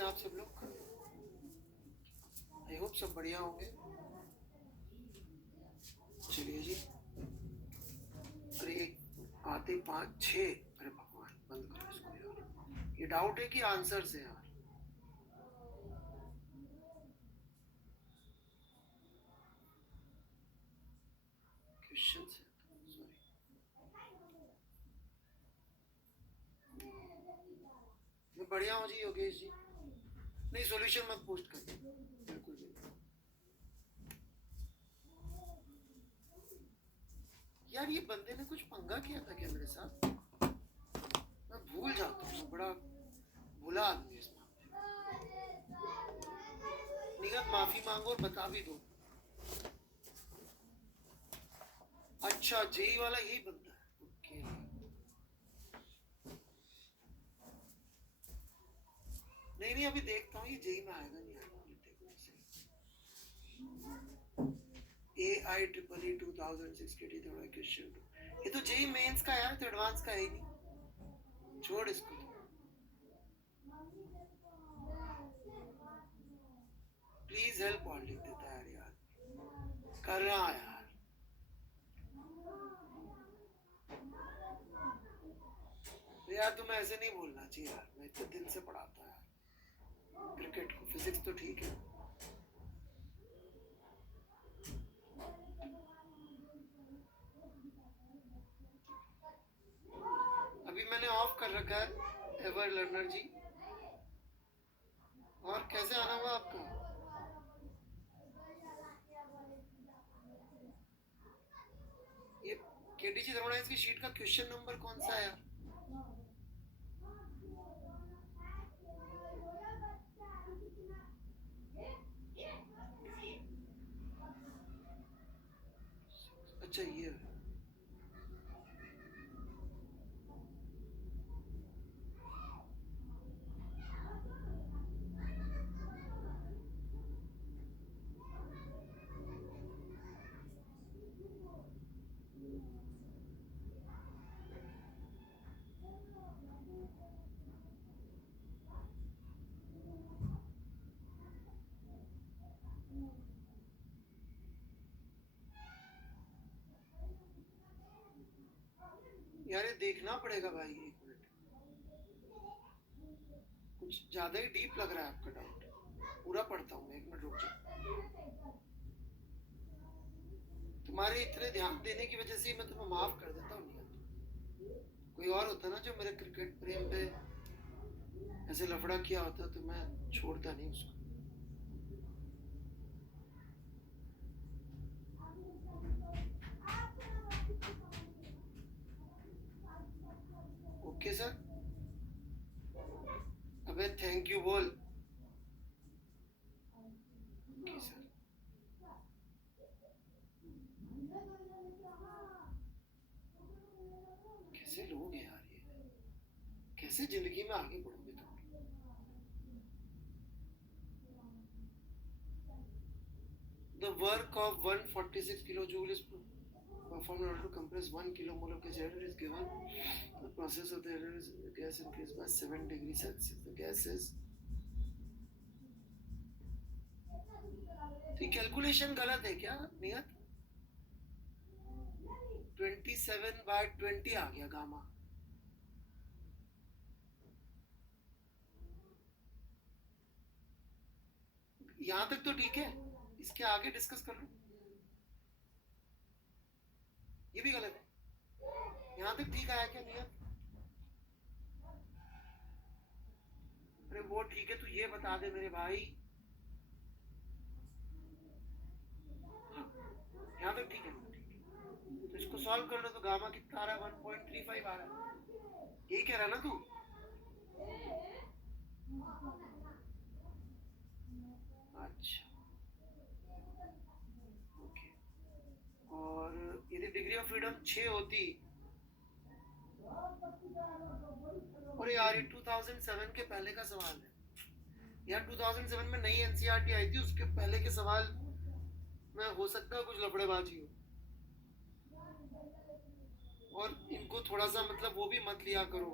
कैसे आप सब लोग? आई होप सब बढ़िया होंगे। चलिए जी। अरे आते 5-6, अरे भगवान बंद करो इसको यार। ये डाउट है कि आंसर से यार। क्वेश्चन से सॉरी। मैं बढ़िया हूँ जी योगेश जी। नहीं सॉल्यूशन मत पोस्ट करिए बिल्कुल भी। यार ये बंदे ने कुछ पंगा किया था क्या मेरे साथ? मैं भूल जाता हूँ, मैं बड़ा भूला आदमी इस मामले में। निगत माफी मांगो और बता भी दो। अच्छा जेई वाला यही बंदा है। ओके नहीं अभी देखता हूँ ये जेई में आएगा नहीं आएगा। AIEEE 2006 के लिए थोड़ा क्वेश्चन। ये तो जेई मेंस का यार, तो एडवांस का है ही नहीं। छोड़ इसको। प्लीज हेल्प और लिख देता है यार। कर रहा है यार। तो यार तुम्हें ऐसे नहीं बोलना चाहिए यार। मैं इतने दिल से पढ़ाता यार क्रिकेट को। फिजिक्स तो ठीक है। अभी मैंने ऑफ कर रखा है एवर लर्नर जी। और कैसे आना हुआ आपका? ये केटीजी थर्मोडाइनमिक्स की शीट का क्वेश्चन नंबर कौन सा है यार? अच्छा ये है। यार ये देखना पड़ेगा भाई। एक मिनट, कुछ ज्यादा ही डीप लग रहा है आपका डाउट। पूरा पढ़ता हूँ मैं, एक मिनट रुक जाओ। तुम्हारे इतने ध्यान देने की वजह से मैं तुम्हें माफ कर देता हूँ। कोई और होता ना जो मेरे क्रिकेट प्रेम पे ऐसे लफड़ा किया होता तो मैं छोड़ता नहीं उसको। Okay sir. अबे थैंक यू बोल। Okay sir. कैसे लोग हैं यार ये? कैसे जिंदगी में आगे बढ़ोगे तुम? The work of 146 kilojoule is performed in order to compress 1 kilomole of gas air is given. The process of the air is gas increased by 7 degrees Celsius. The gas is तो कैलकुलेशन गलत है क्या नियत? 27/20 आ गया gamma. यहां तक तो ठीक है, इसके आगे डिस्कस कर लो। ये भी गलत है। यहां तक ठीक आया क्या नियत? अरे वो ठीक है, तू ये बता दे मेरे भाई। हाँ यहाँ तक ठीक है। तो इसको सॉल्व कर लो तो गामा कितना आ रहा है? 1.35 आ रहा है। यही कह रहा ना तू? अच्छा ओके। और यदि डिग्री ऑफ फ्रीडम 6 होती, और यार ये 2007 के पहले का सवाल है यार। 2007 में नई एनसीईआरटी आई थी, उसके पहले के सवाल में हो सकता है कुछ लफड़ेबाजी हो। और इनको थोड़ा सा मतलब वो भी मत लिया करो।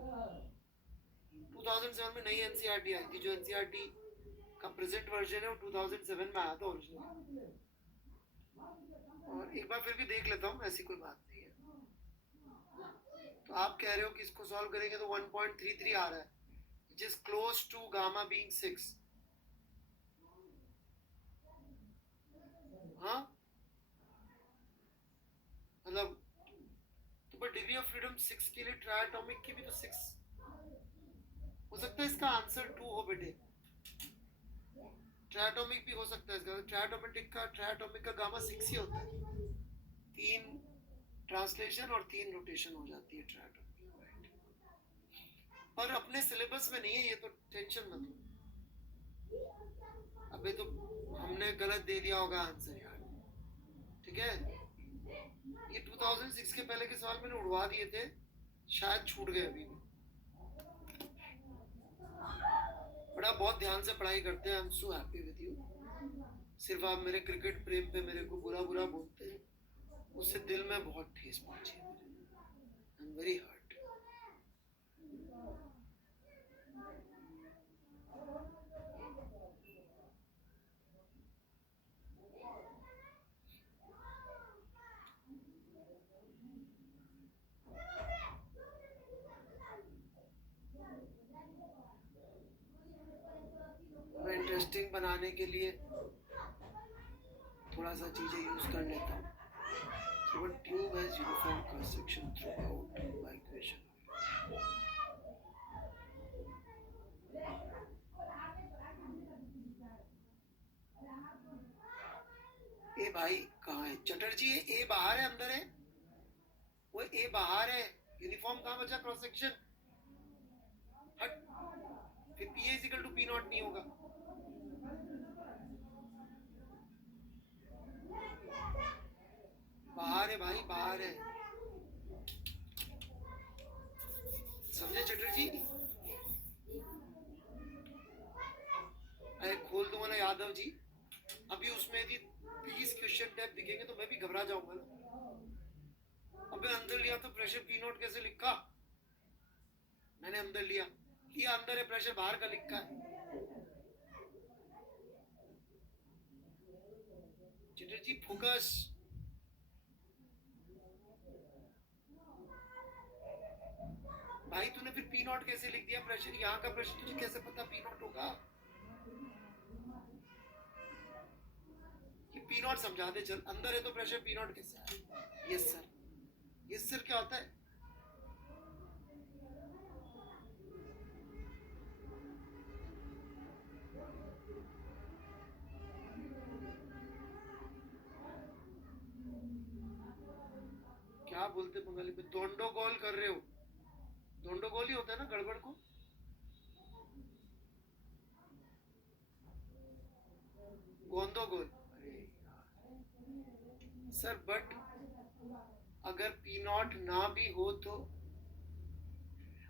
2007 में नई एनसीईआरटी आई थी, जो एनसीईआरटी का प्रेजेंट वर्जन है वो 2007 में आया था ओरिजिनल। और एक बार फिर भी देख लेता हूँ, ऐसी कोई बात नहीं है। तो आप कह रहे हो कि इसको सॉल्व करेंगे तो 1.33 आ रहा है, which is close to gamma being 6। हाँ मतलब तो बट डिग्री ऑफ फ्रीडम 6 के लिए ट्रायटॉमिक की भी तो 6 हो सकता है। इसका आंसर 2 हो बेटे, ट्रायटॉमिक भी हो सकता है इसका। ट्रायटॉमिक का गामा 6 ही होता है, 3 ट्रांसलेशन और 3 रोटेशन हो जाती है ट्रायटॉमिक। पर अपने सिलेबस में नहीं है ये, तो टेंशन मत लो। अबे तो हमने गलत दे दिया होगा आंसर यार, ठीक है। ये 2006 के पहले के सवाल मैंने उड़वा दिए थे, शायद छूट गए अभी भी। बड़ा बहुत ध्यान से पढ़ाई करते हैं, I am so happy with you. सिर्फ आप मेरे क्रिकेट प्रेम पे मेरे को बुरा बुरा बोलते हैं, उससे दिल में बहुत ठेस पहुंची है। I am very hurt. Interesting बनाने के लिए थोड़ा सा चीजें यूज कर लेता हूँ। So a tube has uniform cross section throughout by equation। ए भाई कहाँ है चटर्जी? ए बाहर है अंदर है? वो ए बाहर है, यूनिफॉर्म कहाँ बचा क्रॉस सेक्शन? हट, फिर P is equal to P naught नहीं होगा। बाहर है भाई, बाहर है, समझे चटर्जी? अरे खोल दूंगा ना यादव जी, अभी उसमें यदि 30 क्वेश्चन टाइप दिखेंगे तो मैं भी घबरा जाऊंगा ना। अबे अंदर लिया तो प्रेशर पी नॉट कैसे लिखा? मैंने अंदर लिया अंदर है, प्रेशर बाहर का लिखा है। चटर्जी फोकस। भाई तूने फिर पी नॉट कैसे लिख दिया? प्रेशर यहाँ का प्रेशर तुझे कैसे पता पी नॉट होगा? ये पी नॉट समझा दे चल, अंदर है तो प्रेशर पी नॉट कैसे आया? Yes sir. यस सर क्या होता है? क्या बोलते बंगाली में? दोंडोगोल कर रहे हो? दोंडोगोल ही होता है ना गड़बड़ को? गोंदोगोल। सर बट अगर पी नॉट ना भी हो तो?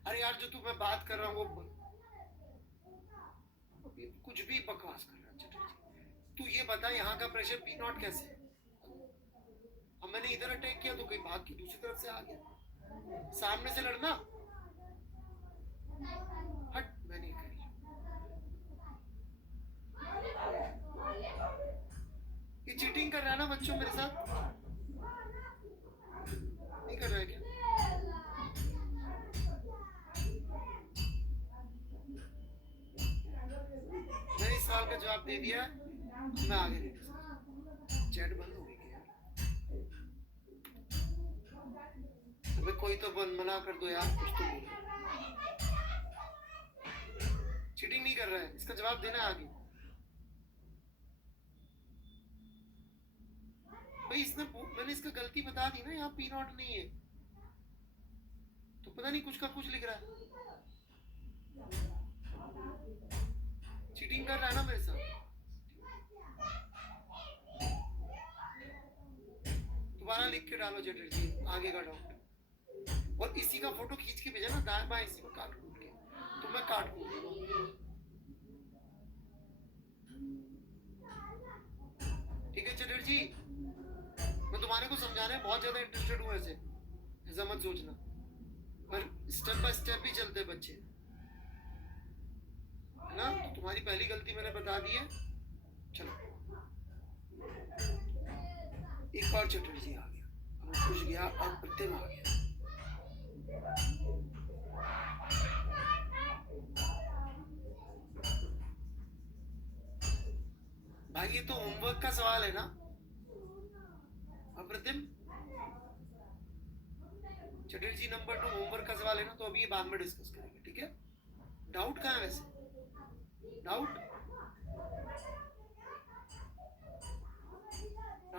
अरे यार जो तू मैं बात कर रहा हूँ वो कुछ भी बकवास कर रहा है। तू ये बता यहाँ का प्रेशर पी नॉट कैसे है? अब मैंने इधर अटैक किया तो कहीं भाग के दूसरी तरफ से आ गया। सामने से लड़ना, हट, मैं नहीं करी। ये चीटिंग कर रहा है ना बच्चों मेरे साथ? नहीं कर रहा है क्या? मैंने इस सवाल का जवाब दे दिया, मैं आगे नहीं कर सकता। चैट बंद हो गई क्या? अबे कोई तो बंद मना कर दो यार, कुछ तो बोलो। चीटिंग नहीं कर रहा है, इसका जवाब देना है आगे। भाई इसने मैंने इसका गलती बता दी ना, यहाँ पी नॉट नहीं है तो पता नहीं कुछ का कुछ लिख रहा है। चीटिंग कर रहा है ना मेरे साथ। दोबारा लिख के डालो चटर्जी आगे का डाउट, और इसी का फोटो खींच के भेजा ना दाएं बाएं, इसी को काट कूट के, तो मैं काट कूट दूंगा। ठीक है चटर्जी, मैं तुम्हारे को समझाने में बहुत ज्यादा इंटरेस्टेड हूँ, ऐसा मत सोचना, पर स्टेप बाय स्टेप ही चलते बच्चे। तुम्हारी पहली गलती मैंने बता दी है। चलो एक और चटर्जी आ गया, अब खुश गया, अब प्रतिम आ गया। भाई ये तो होमवर्क का सवाल है ना अप्रतिम। चटर्जी नंबर 2 होमवर्क का सवाल है ना, तो अभी ये बाद में डिस्कस करेंगे, ठीक है। डाउट कहाँ है वैसे? डाउट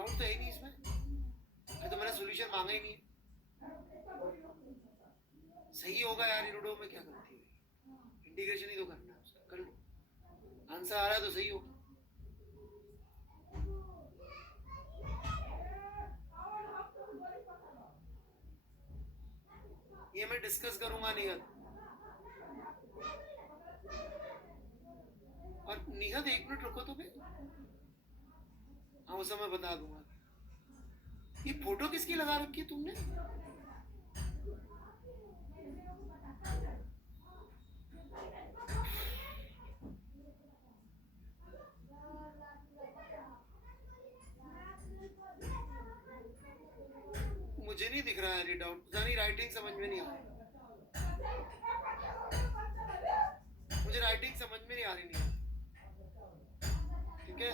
तो है नहीं इसमें, तो मैंने सॉल्यूशन मांगा ही नहीं है। सही होगा यार, इरोडो में क्या गलती है? इंटीग्रेशन ही तो करना है उसका, कर लो। आंसर आ रहा है तो सही होगा। ये मैं डिस्कस करूंगा निहत। और निहत 1 मिनट रुको तो फिर, हाँ उस समय बता दूंगा। ये फोटो किसकी लगा रखी है तुमने? मुझे नहीं दिख रहा है ये डाउट, पता नहीं राइटिंग समझ में नहीं आ रही, मुझे राइटिंग समझ में नहीं आ रही नहीं, ठीक है।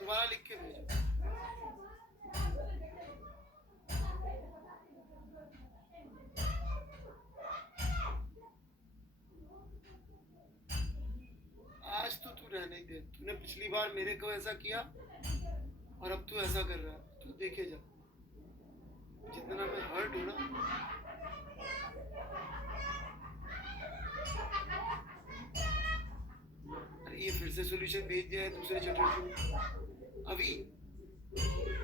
दोबारा लिख के भेजो। आज तो तू रहने दे, तूने पिछली बार मेरे को ऐसा किया और अब तू ऐसा कर रहा है, तू देखे जा जितना मैं हर्ट हूं ना। अरे ये फिर से सॉल्यूशन भेज दिया है दूसरे चटर्जी अभी।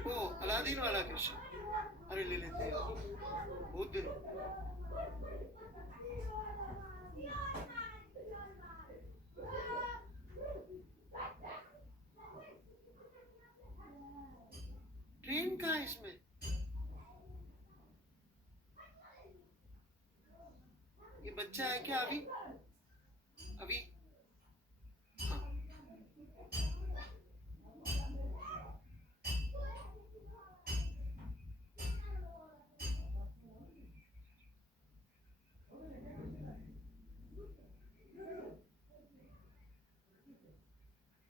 ओ अलादीन वाला क्वेश्चन, अरे ले लेते हैं बहुत दिनों। ट्रेन कहाँ है इसमें? ये बच्चा है क्या अभी? अभी हाँ।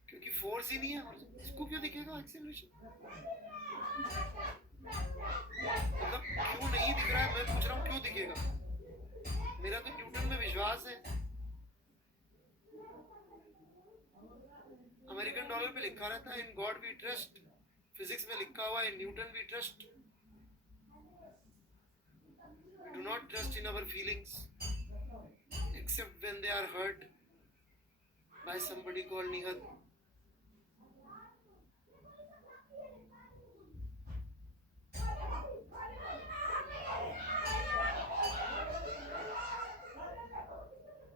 क्योंकि फोर्स ही नहीं है, इसको क्यों दिखेगा एक्सेलरेशन? मतलब क्यों नहीं दिख रहा है, मैं पूछ रहा हूँ क्यों दिखेगा? मेरा तो न्यूटन में विश्वास है। अमेरिकन डॉलर पे लिखा रहता है in God we trust, physics में लिखा हुआ है in Newton we trust. We do not trust in our feelings except when they are hurt by somebody called Nihat.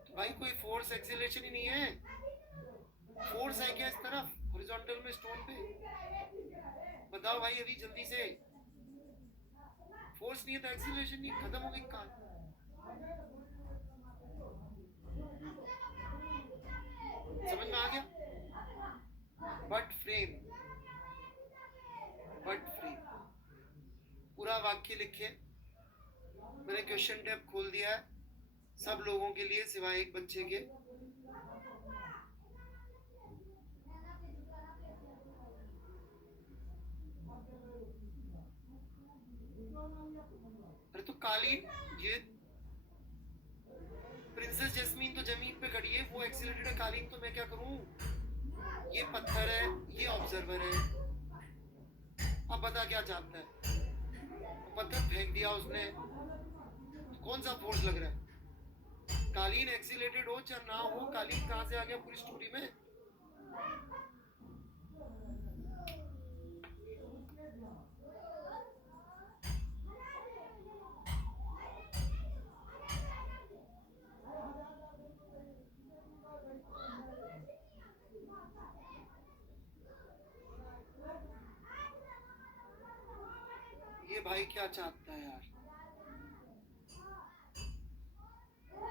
तो भाई कोई फोर्स एक्सेलरेशन ही नहीं है, फोर्स है क्या इस तरफ हॉरिजॉन्टल में स्टोन पे? बताओ भाई अभी जल्दी से। फोर्स नहीं है तो एक्सेलरेशन नहीं, खत्म हो गई कहानी। समझ में आ गया? बट फ्रेम पूरा वाक्य लिखे, मैंने क्वेश्चन टैब खोल दिया है सब लोगों के लिए सिवाय एक बच्चे के। अरे तो कालीन, ये प्रिंसेस जैस्मीन तो जमीन पे खड़ी है, वो एक्सीलरेटेड है, कालीन तो मैं क्या करूं? ये पत्थर है, ये ऑब्जर्वर है। अब बता क्या चाहता है? पत्थर फेंक दिया उसने, कौन सा फोर्स लग रहा है? कालीन एक्सीलरेटेड हो चाहे ना हो, कालीन कहां से आ गया पूरी स्टोरी में? ये भाई क्या चाहता है यार?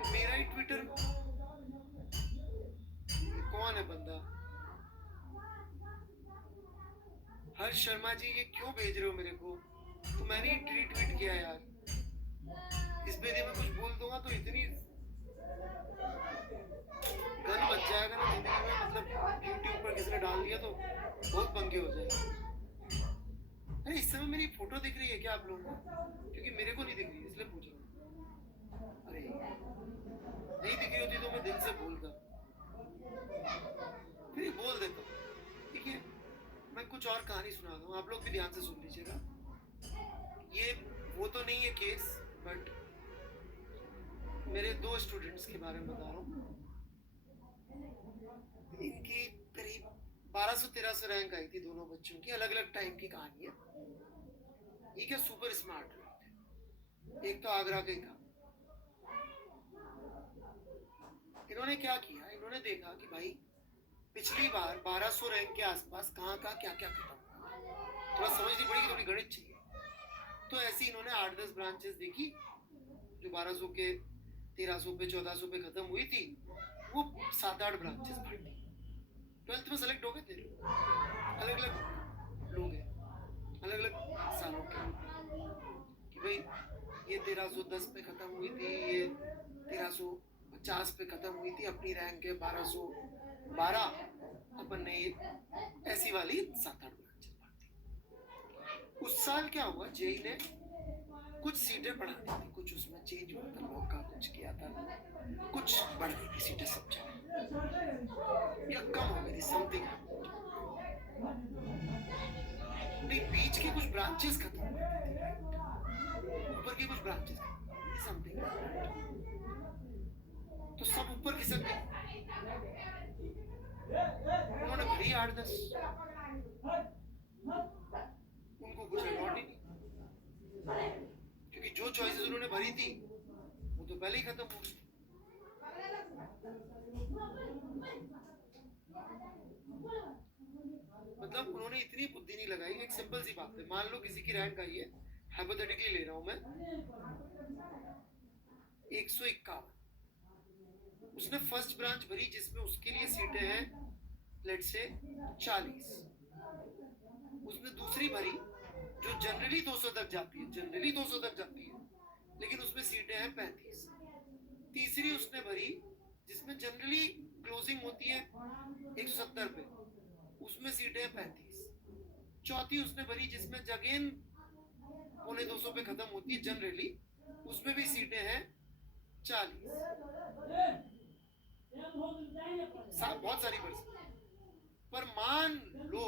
मेरा ही ट्विटर हर्ष शर्मा जी ये क्यों भेज रहे हो मेरे को? तो मैंने ही ट्वीट किया यार, इस पे मैं कुछ बोल दूंगा तो इतनी गन बच जाएगा ना जिंदगी में, मतलब यूट्यूब पर किसी ने डाल दिया तो बहुत पंगे हो जाएंगे। अरे इस समय मेरी फोटो दिख रही है क्या आप लोगों को? क्योंकि मेरे को नहीं दिख रही इसलिए पूछ रहा हूँ। अरे नहीं दिख रही होती तो मैं दिल से बोलता, फिर बोल देता हूँ। ठीक है, मैं कुछ और कहानी सुना दूँ, आप लोग भी ध्यान से सुन लीजिएगा। ये वो तो नहीं है केस, बट मेरे 2 स्टूडेंट्स के बारे में बता रहा हूँ। इनकी करीब 1200-1300 रैंक आई थी, दोनों बच्चों की। अलग अलग टाइम की कहानी है। ये क्या सुपर स्मार्ट थे। एक तो आगरा का ही था। इन्होंने क्या किया, इन्होंने देखा कि भाई पिछली बार 1200 रैंक के आसपास कहाँ क्या क्या खत्म, थोड़ा समझनी पड़ेगी, थोड़ी गणित चाहिए। तो ऐसे इन्होंने 8-10 ब्रांचेस देखी जो 1200 के 1300 पे 1400 पे खत्म हुई थी, वो 7-8 ब्रांचेस भर दी। 12th में सेलेक्ट हो गए थे। अलग अलग लोग हैं, अलग अलग सालों के, कि भाई ये 1310 पे खत्म हुई थी, ये 1350 पे खत्म हुई थी, अपनी रैंक है 1212, अपन ने ऐसी वाली 7-8 ब्रांचेस भर दी। उस साल क्या हुआ, जेई ने कुछ सीटें बढ़ा दी थी, कुछ उसमें चेंज हुआ था, मौका कुछ किया था, कुछ बढ़ गई थी सीटें सब जगह, या कम हो गई थी समथिंग। नहीं, बीच के कुछ ब्रांचेस खत्म हो गए थे, ऊपर के कुछ ब्रांचेस समथिंग, तो सब ऊपर खिसक गए। उन्होंने भरी 8-10, उनको कुछ अवार्ड ही नहीं, क्योंकि जो चॉइसेस उन्होंने भरी थी वो तो पहले ही खत्म हो गई। मतलब उन्होंने इतनी बुद्धि नहीं लगाई। एक सिंपल सी बात है, मान लो किसी की रैंक आई है, हाइपोथेटिकली ले रहा हूं मैं, 151, उसने फर्स्ट ब्रांच भरी जिसमें उसके लिए सीटें हैं लेट्स से 40, उसने दूसरी भरी जो जनरली 200 तक जाती है, लेकिन उसमें सीटें हैं 35, तीसरी उसने भरी जिसमें जनरली क्लोजिंग होती है 170 पे, उसमें सीटें हैं 35, चौथी उसने भरी जिसमें अगेन 125 पे खत्म होती है जनरली, उसमें भी सीटें हैं 40, बहुत सारी भर सकते। पर मान लो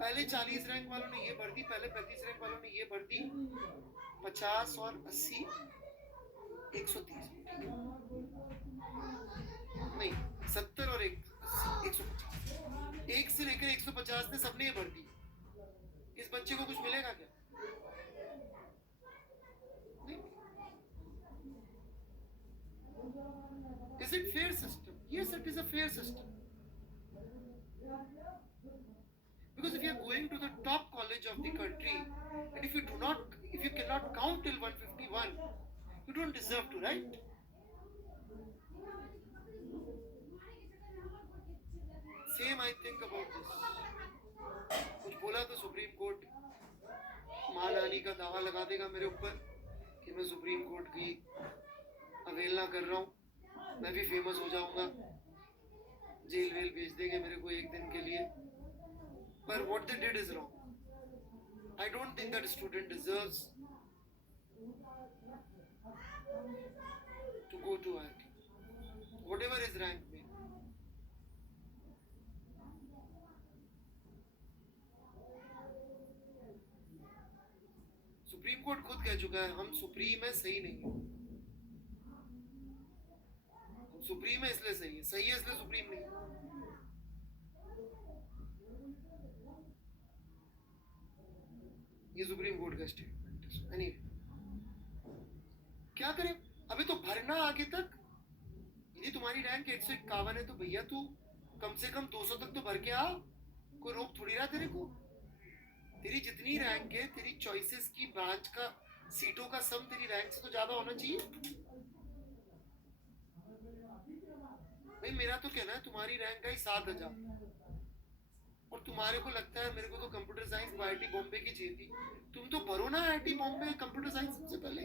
पहले 40 रैंक वालों ने ये भर दी, पहले 35 रैंक वालों ने ये भर दी, 50 और 80 130, नहीं 70 और 150, एक से लेकर 150 ने सबने ये भर दी। इस बच्चे को कुछ मिलेगा क्या? नहीं। Is it fair system? Yes, it is a fair system. Because if you are going to the top college of the country, and if you cannot count till 151, you don't deserve to, right? Same I think about this. कुछ बोला तो supreme court महारानी का दावा लगा देगा मेरे ऊपर कि मैं सुप्रीम कोर्ट की अवहेलना कर रहा हूँ, मैं भी फेमस हो जाऊंगा, जेल वेल भेज देंगे मेरे को एक दिन के लिए। पर what they did is wrong. I don't think that student deserves to go to IIT, whatever his rank may. Supreme court खुद कह चुका है हम सुप्रीम है, सही नहीं है। हम सुप्रीम है इसलिए सही है, सही है इसलिए सुप्रीम नहीं है। ये सुप्रीम कोर्ट का स्टेटमेंट है। anyway, क्या करें, अभी तो भरना आगे तक। यदि तुम्हारी रैंक 151 है तो भैया तू कम से कम 200 तक तो भर के आ, कोई रोक थोड़ी रहा तेरे को। तेरी जितनी रैंक है, तेरी चॉइसेस की ब्रांच का सीटों का सम तेरी रैंक से तो ज्यादा होना चाहिए। भाई मेरा तो कहना है तुम्हारी रैंक आई 7000 और अब तुम्हारे को लगता है मेरे को तो कंप्यूटर साइंस आईआईटी बॉम्बे की चाहिए थी, तुम तो भरो ना आईआईटी बॉम्बे कंप्यूटर साइंस सबसे पहले,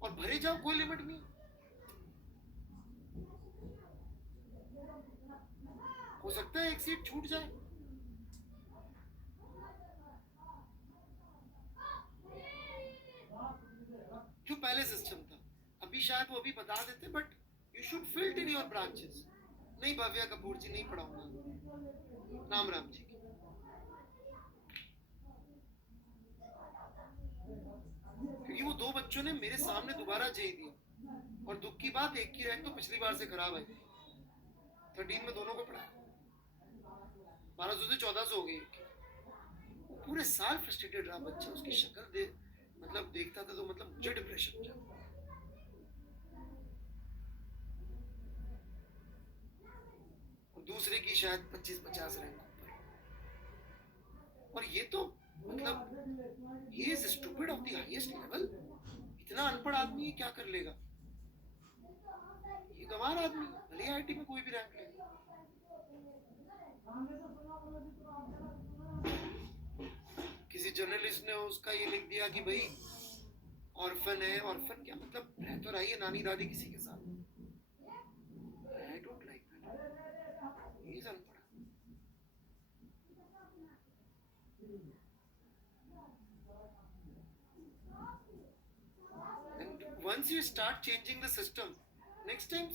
और भरे जाओ, कोई लिमिट नहीं। हो सकता है एक सीट छूट जाए। जो पहले सिस्टम था, अभी शायद वो अभी बता देते, but you should filled in your branches. नहीं भव्या कपूर जी नहीं पढ़ाऊंगा, नाम राम जी की। क्योंकि वो 2 बच्चों ने मेरे सामने दोबारा जेई दिया, और दुख की बात एक की रैंक तो पिछली बार से खराब है, 13 में दोनों को पढ़ा, 1200 से 1400 हो गई। वो पूरे साल फ्रस्ट्रेटेड रहा बच्चा, उसकी शक्ल दे मतलब देखता था तो मतलब मुझे डिप्रेशन हो जाता। दूसरे की शायद 25-50 रैंक ऊपर, और ये तो मतलब he is stupid of the highest level. इतना अनपढ़ आदमी क्या कर लेगा, ये गंवार आदमी, भले आईआईटी में कोई भी रैंक ले। किसी जर्नलिस्ट ने उसका ये लिख दिया कि भाई ऑर्फन है, ऑर्फन क्या मतलब, रह तो रही है नानी दादी किसी के साथ। I don't like that, he is अनपढ़। Once you start changing the system, next time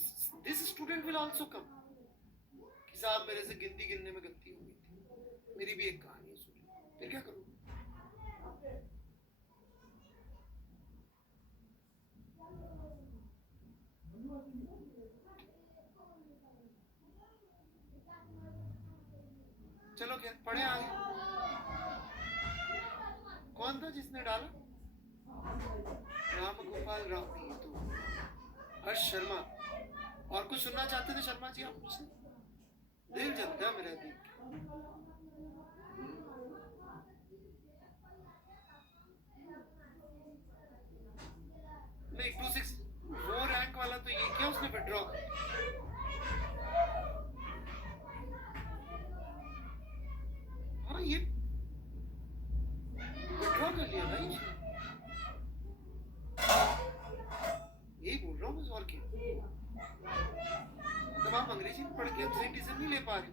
this student will also come कि साहब मेरे से गिनती गिनने में गलती हो गई थी, मेरी भी एक कहानी है, सुनिए, फिर क्या करूँ। चलो क्या पढ़े आगे। कौन था जिसने डाला, राम गोपाल राव नहीं तो हर्ष शर्मा। और कुछ सुनना चाहते थे शर्मा जी आप मुझसे? दिल जलता मेरा देख के। नहीं 26 वो रैंक वाला तो ये क्या उसने विड्रॉ कर, हाँ ये विड्रॉ कर लिया भाई, यही बोल रहा हूँ मैं, और क्या। मतलब आप अंग्रेजी में पढ़ के एब्सेंटीज़म नहीं ले पा रहे,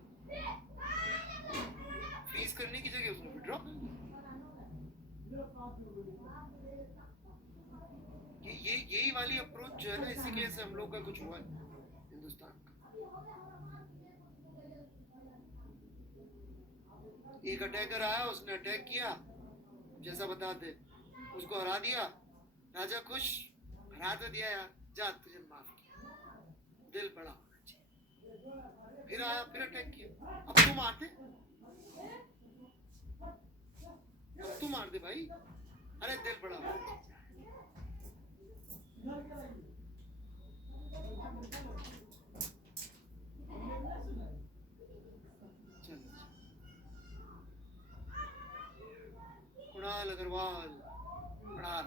फीस करने की जगह उसने विड्रॉ कर लिया। यही वाली अप्रोच जो है ना, इसी के से हम लोग का कुछ हुआ है हिंदुस्तान का। एक अटैकर आया, उसने अटैक किया जैसा बताते, उसको हरा दिया, राजा खुश, हरा तो दिया यार, जा तुझे माफ किया, दिल बड़ा होना चाहिए। फिर आया, फिर अटैक किया, अब तू मार दे, अब तू मार दे भाई, अरे दिल बड़ा होना चाहिए। कुणाल अग्रवाल प्रणाम।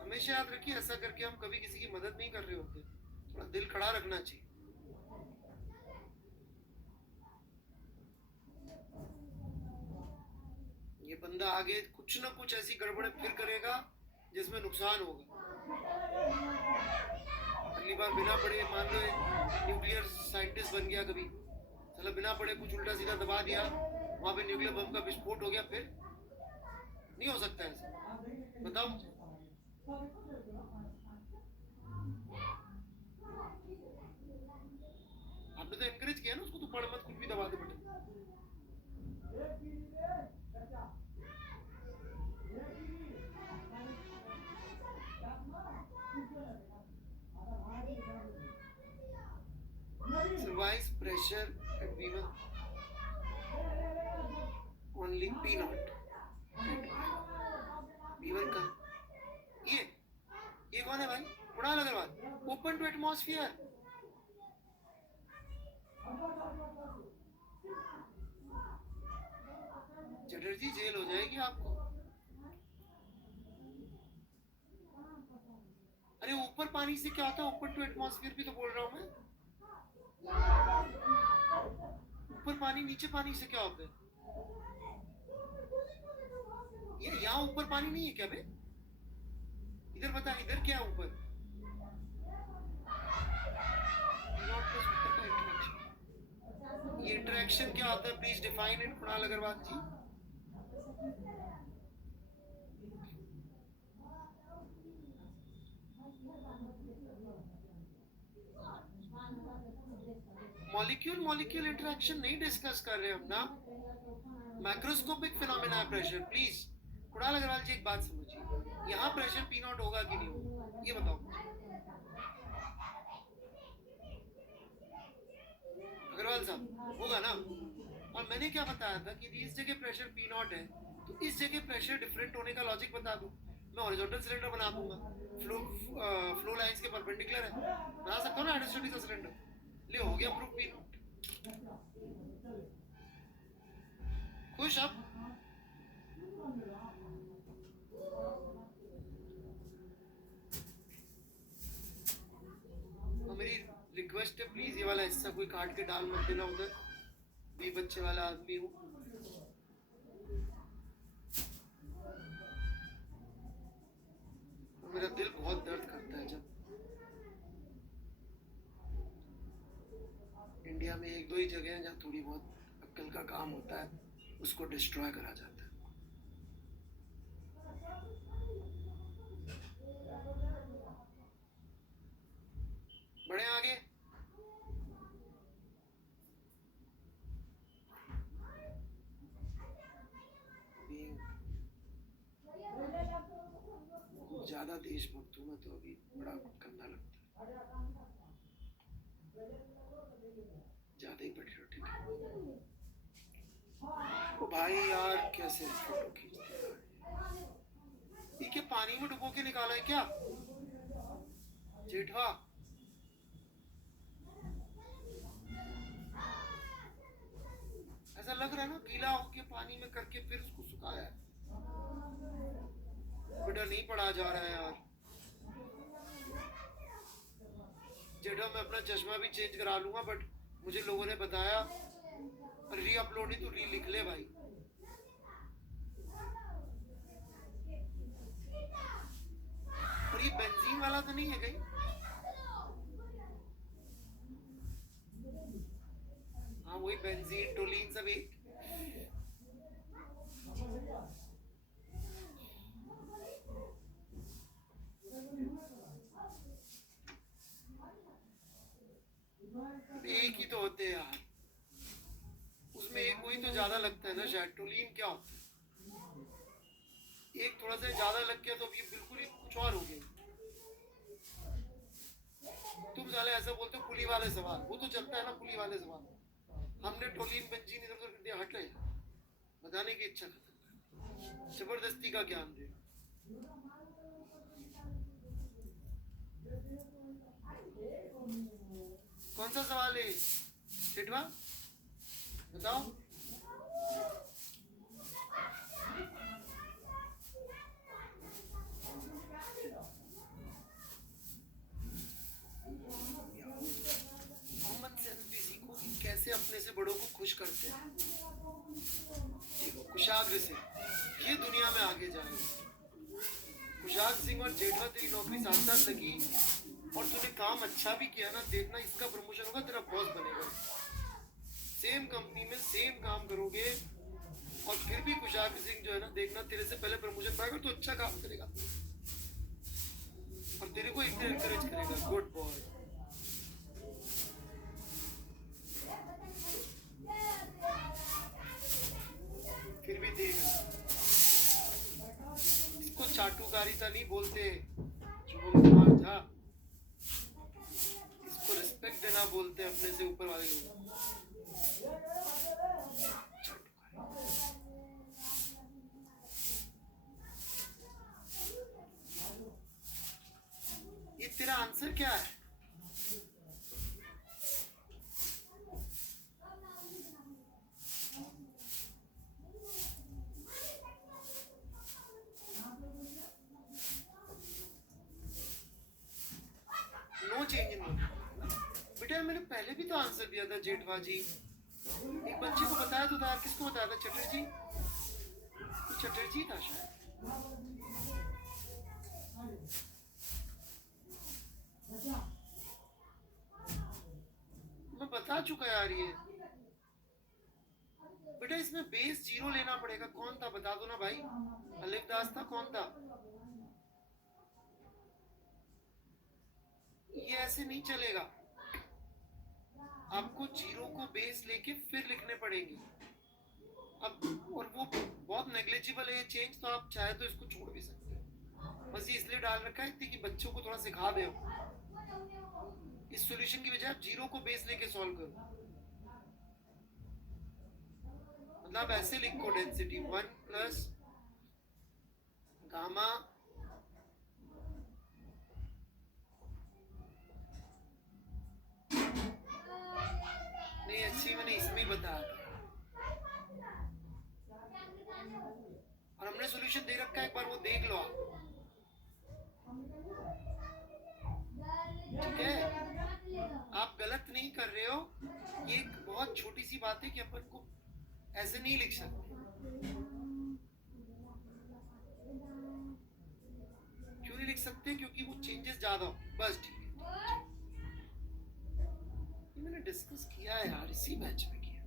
हमेशा याद रखिए, ऐसा करके हम कभी किसी की मदद नहीं कर रहे होते, थोड़ा दिल खड़ा रखना चाहिए। ये बंदा आगे कुछ ना कुछ ऐसी गड़बड़ फिर करेगा जिसमें नुकसान होगा। अगली बार बिना पढ़े, मान लो न्यूक्लियर साइंटिस्ट बन गया कभी, चलो बिना पढ़े कुछ उल्टा सीधा दबा दिया, वहां पे न्यूक्लियर बम का विस्फोट हो गया, फिर नहीं हो सकता ऐसा, बताओ मुझे। आपने तो एनकरेज किया ना उसको, तो पढ़ मत, कुछ भी दबा दे button. Survives pressure at V1 only P naught. V1 का ये कौन है भाई? Kunal Agarwal, open to atmosphere. Chatterjee jail हो जाएगी आपको। अरे ऊपर पानी से क्या होता है, ऊपर टू एटमॉस्फेयर भी तो बोल रहा हूँ मैं। ऊपर पानी नीचे पानी से क्या होता है? ये यहाँ ऊपर पानी नहीं है क्या बे? इधर बता, इधर क्या है ऊपर? ये इंटरेक्शन क्या होता है? Please define it Kunal Agarwal ji. Molecule molecule interaction नहीं डिस्कस कर रहे हम ना, मैक्रोस्कोपिक फिनोमेना है प्रेशर। प्लीज कुणाल अग्रवाल जी एक बात समझिए, यहाँ प्रेशर पी नॉट होगा कि नहीं होगा ये बताओ मुझे। अग्रवाल साहब होगा ना? और मैंने क्या बताया था कि इस जगह प्रेशर पी नॉट है तो इस जगह प्रेशर डिफरेंट होने का लॉजिक बता दूं। मैं हॉरिजॉन्टल सिलेंडर बना दूंगा, फ्लो लाइंस के परपेंडिकुलर है, बना सकता हूँ ना हाइड्रोस्टैटिक का सिलेंडर। ले हो गया प्रूफ पी नॉट। खुश अब? मेरी रिक्वेस्ट है प्लीज ये वाला हिस्सा कोई काट के डाल मत देना उधर, भी बच्चे वाला आदमी हूँ। मेरा दिल बहुत दर्द करता है जब इंडिया में एक दो ही जगह है जहाँ थोड़ी बहुत अक्ल का काम होता है, उसको डिस्ट्रॉय करा जाता है। बड़े आगे ज्यादा देशभक्त हूँ मैं तो अभी बड़ा गंदा लगता है, ज्यादा ही पेट्रियोटिक है। ओ भाई यार कैसे फोटो खींचते हैं ये, क्या पानी में डुबो के निकाला है क्या जेठवा? ऐसा लग रहा है ना गीला होके पानी में करके फिर उसको सुखाया है। बेटा नहीं पढ़ा जा रहा है यार। जेठा मैं अपना चश्मा भी चेंज करा लूंगा, बट मुझे लोगों ने बताया री अपलोड ही तो री लिख ले भाई। और ये बेंजीन वाला तो नहीं है कहीं? हाँ वही बेंजीन टोलीन सब एक। एक ही तो होते हैं यार, उसमें एक वही तो ज्यादा लगता है ना शायद। टोलीन क्या होता है? एक थोड़ा सा ज्यादा लग गया तो अब ये बिल्कुल ही कुछ और हो गया। तुम साले ऐसा बोलते हो पुली वाले सवाल, वो तो चलता है ना पुली वाले सवाल। हमने टोलीन बेंजीन इधर उधर कर दिया, हट गए। बताने की इच्छा खत्म, जबरदस्ती का ज्ञान दे। कौन सा सवाल है चिटवा बताओ? कैसे अपने से बड़ों को खुश करते हैं, देखो कुशाग्र से ये दुनिया में आगे जाएंगे। कुशाग्र सिंह और जेठा तेरी नौकरी साथ साथ लगी और तूने काम अच्छा भी किया ना, देखना इसका प्रमोशन होगा, तेरा बॉस बनेगा। सेम कंपनी में सेम काम करोगे और फिर भी कुशाग्र सिंह जो है ना, देखना तेरे से पहले प्रमोशन पाएगा तो अच्छा काम करेगा और तेरे को एनकरेज करेगा, गुड बॉय। फिर भी देख, इसको चाटुकारिता नहीं बोलते कुमार झा, इसको रिस्पेक्ट देना बोलते हैं अपने से ऊपर वाले लोग। ये तेरा आंसर क्या है? भी तो आंसर दिया था जेठवा जी। एक बच्चे को बताया तो था, किसको बताया था? चटर्जी, चटर्जी था शायद। मैं बता चुका यार ये। बेटा इसमें बेस 0 लेना पड़ेगा। कौन था बता दो ना भाई। अलिफ दास था, कौन था? ये ऐसे नहीं चलेगा, आपको 0 को बेस लेके फिर लिखने पड़ेंगे। अब और वो बहुत नेग्लिजिबल है ये चेंज, तो आप चाहे तो इसको छोड़ भी सकते हो। बस ये इसलिए डाल रखा है कि बच्चों को थोड़ा सिखा दे। इस सॉल्यूशन की बजाय आप 0 को बेस लेके सॉल्व करो। मतलब ऐसे लिखो, डेंसिटी 1 प्लस गामा नहीं, अच्छी मैंने इसमें ही बताया था। और हमने सॉल्यूशन दे रखा है, एक बार वो देख लो आप। ठीक है, आप गलत नहीं कर रहे हो। ये एक बहुत छोटी सी बात है कि अपन को ऐसे नहीं लिख सकते। क्यों नहीं लिख सकते? क्योंकि वो चेंजेस ज्यादा हो। बस ठीक है, ये मैंने डिस्कस किया है यार, इसी बैच में किया।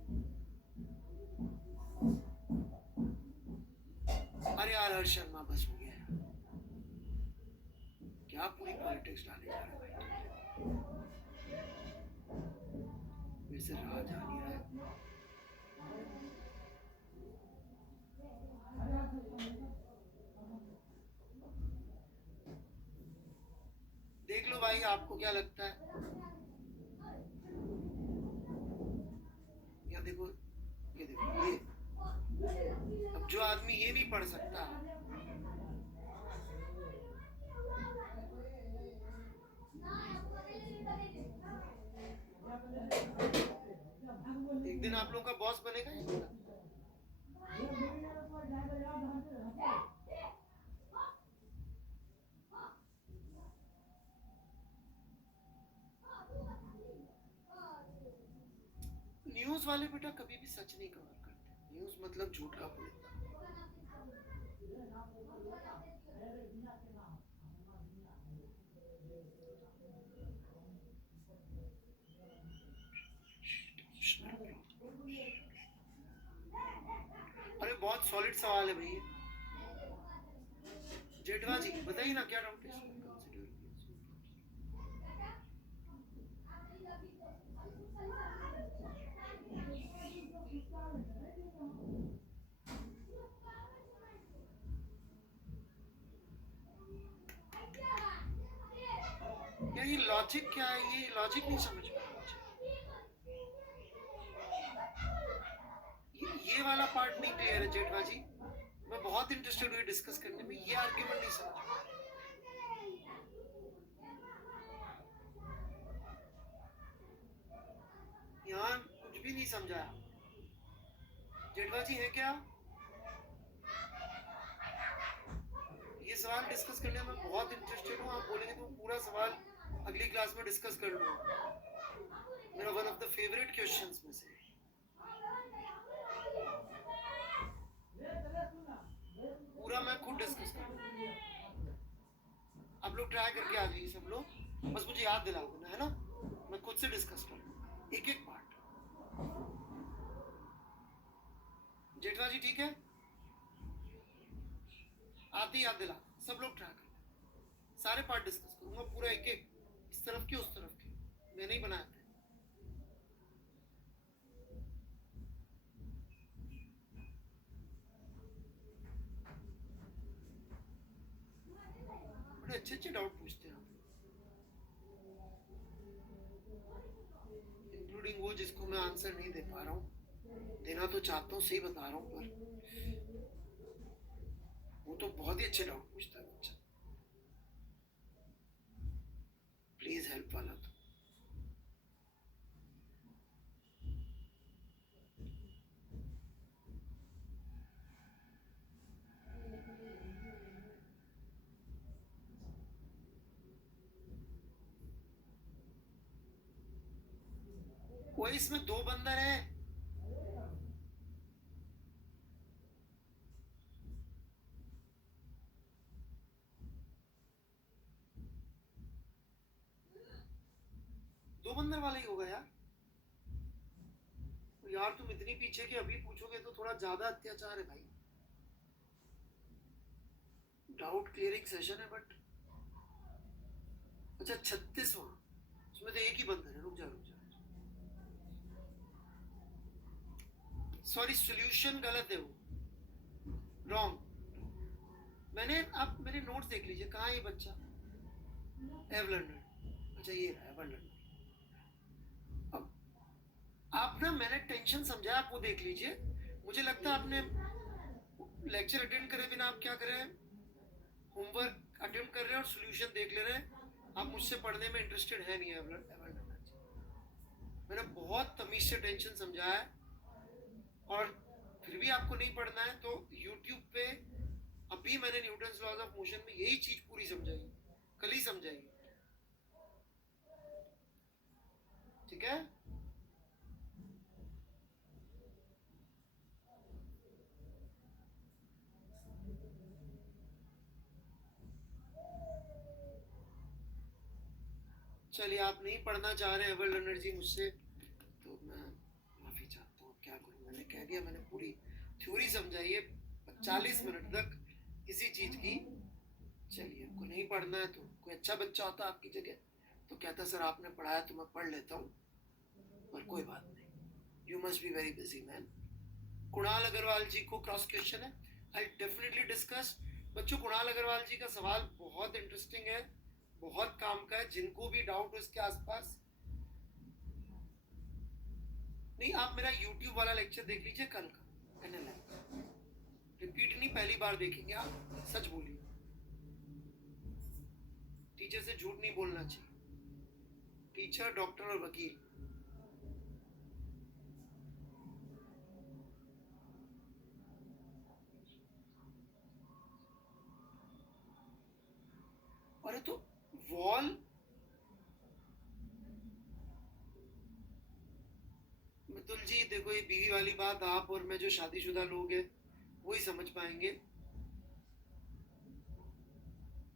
अरे यार हर्ष शर्मा, बस हो गया यार। क्या पूरी पॉलिटिक्स डाले जा रहा है भाई। वैसे रहा जा नहीं रहा है। देख लो भाई, आपको क्या लगता है? या देखो, ये देखो, ये अब जो आदमी ये नहीं पढ़ सकता, एक दिन आप लोगों का बॉस बनेगा ये। न्यूज वाले बेटा कभी भी सच नहीं कवर करते। न्यूज मतलब झूठ का बोलना। अरे बहुत सॉलिड सवाल है भाई। जेठवा जी बताइए ना, क्या डाउट है? क्या ये लॉजिक क्या है? ये लॉजिक नहीं समझ में आ रहा। ये वाला पार्ट नहीं क्लियर है जेठवा जी। मैं बहुत इंटरेस्टेड हुई डिस्कस करने में, ये आर्ग्यूमेंट नहीं समझ में। यहाँ कुछ भी नहीं समझाया। जेठवा जी है क्या? ये सवाल डिस्कस करने में बहुत इंटरेस्टेड हूँ। आप बोलेंगे तो पूरा सवाल अगली क्लास में डिस्कस कर लूंगा। मेरा one of the favourite questions में से। पूरा मैं खुद डिस्कस करूंगा। आप लोग ट्राई करके आ जाइए सब लोग, बस मुझे याद दिला देना, है ना? मैं खुद से डिस्कस करूंगा एक एक पार्ट। जेठवा जी ठीक है? आते ही याद दिला, सब लोग ट्राई कर, सारे पार्ट डिस्कस करूंगा पूरा एक एक, इस तरफ के उस तरफ के। मैंने ही बनाया था। बड़े अच्छे अच्छे डाउट पूछते हैं आप, इंक्लूडिंग वो जिसको मैं आंसर नहीं दे पा रहा हूँ। देना तो चाहता हूँ, सही बता रहा हूँ, पर वो तो बहुत ही अच्छे डाउट पूछता है बच्चा। प्लीज हेल्प वाला तो। भाई इसमें दो बंदर हैं। दो बंदर वाला ही होगा यार। यार तुम इतनी पीछे की अभी पूछोगे तो थोड़ा ज्यादा अत्याचार है भाई। डाउट क्लियरिंग सेशन है बट अच्छा 36वां, उसमें तो एक ही बंदर है। रुक जा रुक जा, सॉरी सॉल्यूशन गलत है वो, रॉन्ग। मैंने आप मेरे नोट्स देख लीजिए, कहाँ है ये बच्चा? एव लर्नर, अच्छा ये रहा एव लर्नर। अब आप ना, मैंने टेंशन समझा, आप वो देख लीजिए। मुझे लगता है आपने लेक्चर अटेंड करे बिना आप क्या कर रहे हैं, होमवर्क अटेम्प्ट कर रहे हैं और सॉल्यूशन देख ले रहे हैं। आप मुझसे पढ़ने में इंटरेस्टेड है नहीं। एव लर्नर मैंने बहुत तमीज से टेंशन समझाया है, और फिर भी आपको नहीं पढ़ना है तो यूट्यूब पे अभी मैंने न्यूटन्स लॉज ऑफ मोशन में यही चीज पूरी समझाई, कल ही समझाई, ठीक है? चलिए, आप नहीं पढ़ना चाह रहे हैं एवर लर्नर जी मुझसे, तो मैं माफी चाहता हूँ। क्या करूँ, मैंने कह दिया, मैंने पूरी थ्योरी समझाई है 40 मिनट तक किसी चीज की। चलिए, आपको नहीं पढ़ना है तो कोई अच्छा बच्चा होता आपकी जगह तो कहता सर आपने पढ़ाया तो मैं पढ़ लेता हूँ, पर कोई बात नहीं, you must be very busy man. Kunal Agarwal ji को क्रॉस क्वेश्चन है, आई डेफिनेटली डिस्कस। बच्चों, कुणाल अग्रवाल जी का सवाल बहुत इंटरेस्टिंग है, बहुत काम का है। जिनको भी डाउट हो इसके आसपास, नहीं आप मेरा यूट्यूब वाला लेक्चर देख लीजिए कल का, एनएलएम रिपीट नहीं, पहली बार देखेंगे आप। सच बोलिए, टीचर से झूठ नहीं बोलना चाहिए। टीचर, डॉक्टर और वकील, अरे तो वॉल, मितुल जी देखो, ये बीवी वाली बात आप और मैं जो शादीशुदा लोग हैं वही समझ पाएंगे।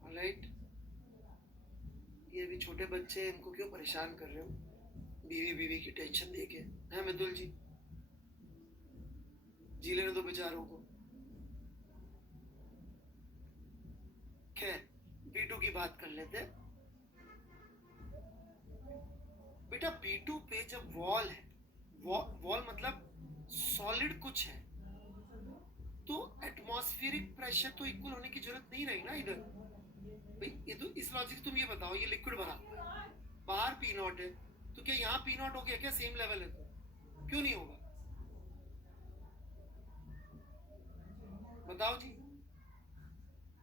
ऑलराइट, ये भी छोटे बच्चे हैं, इनको क्यों परेशान कर रहे हो बीवी बीवी की टेंशन देके, हैं मितुल जी? जी लेने दो बेचारों को। खैर, B2 की बात कर लेते हैं। बेटा B2 पे जब वॉल है, वॉल मतलब सॉलिड कुछ है, तो एटमॉस्फेरिक प्रेशर तो इक्वल होने की जरूरत नहीं रही ना इधर। भाई ये तो, इस लॉजिक तुम ये बताओ, ये लिक्विड भरा बाहर पी नॉट है, तो क्या यहाँ पी नॉट हो गया क्या? सेम लेवल है तो क्यों नहीं होगा? बताओ जी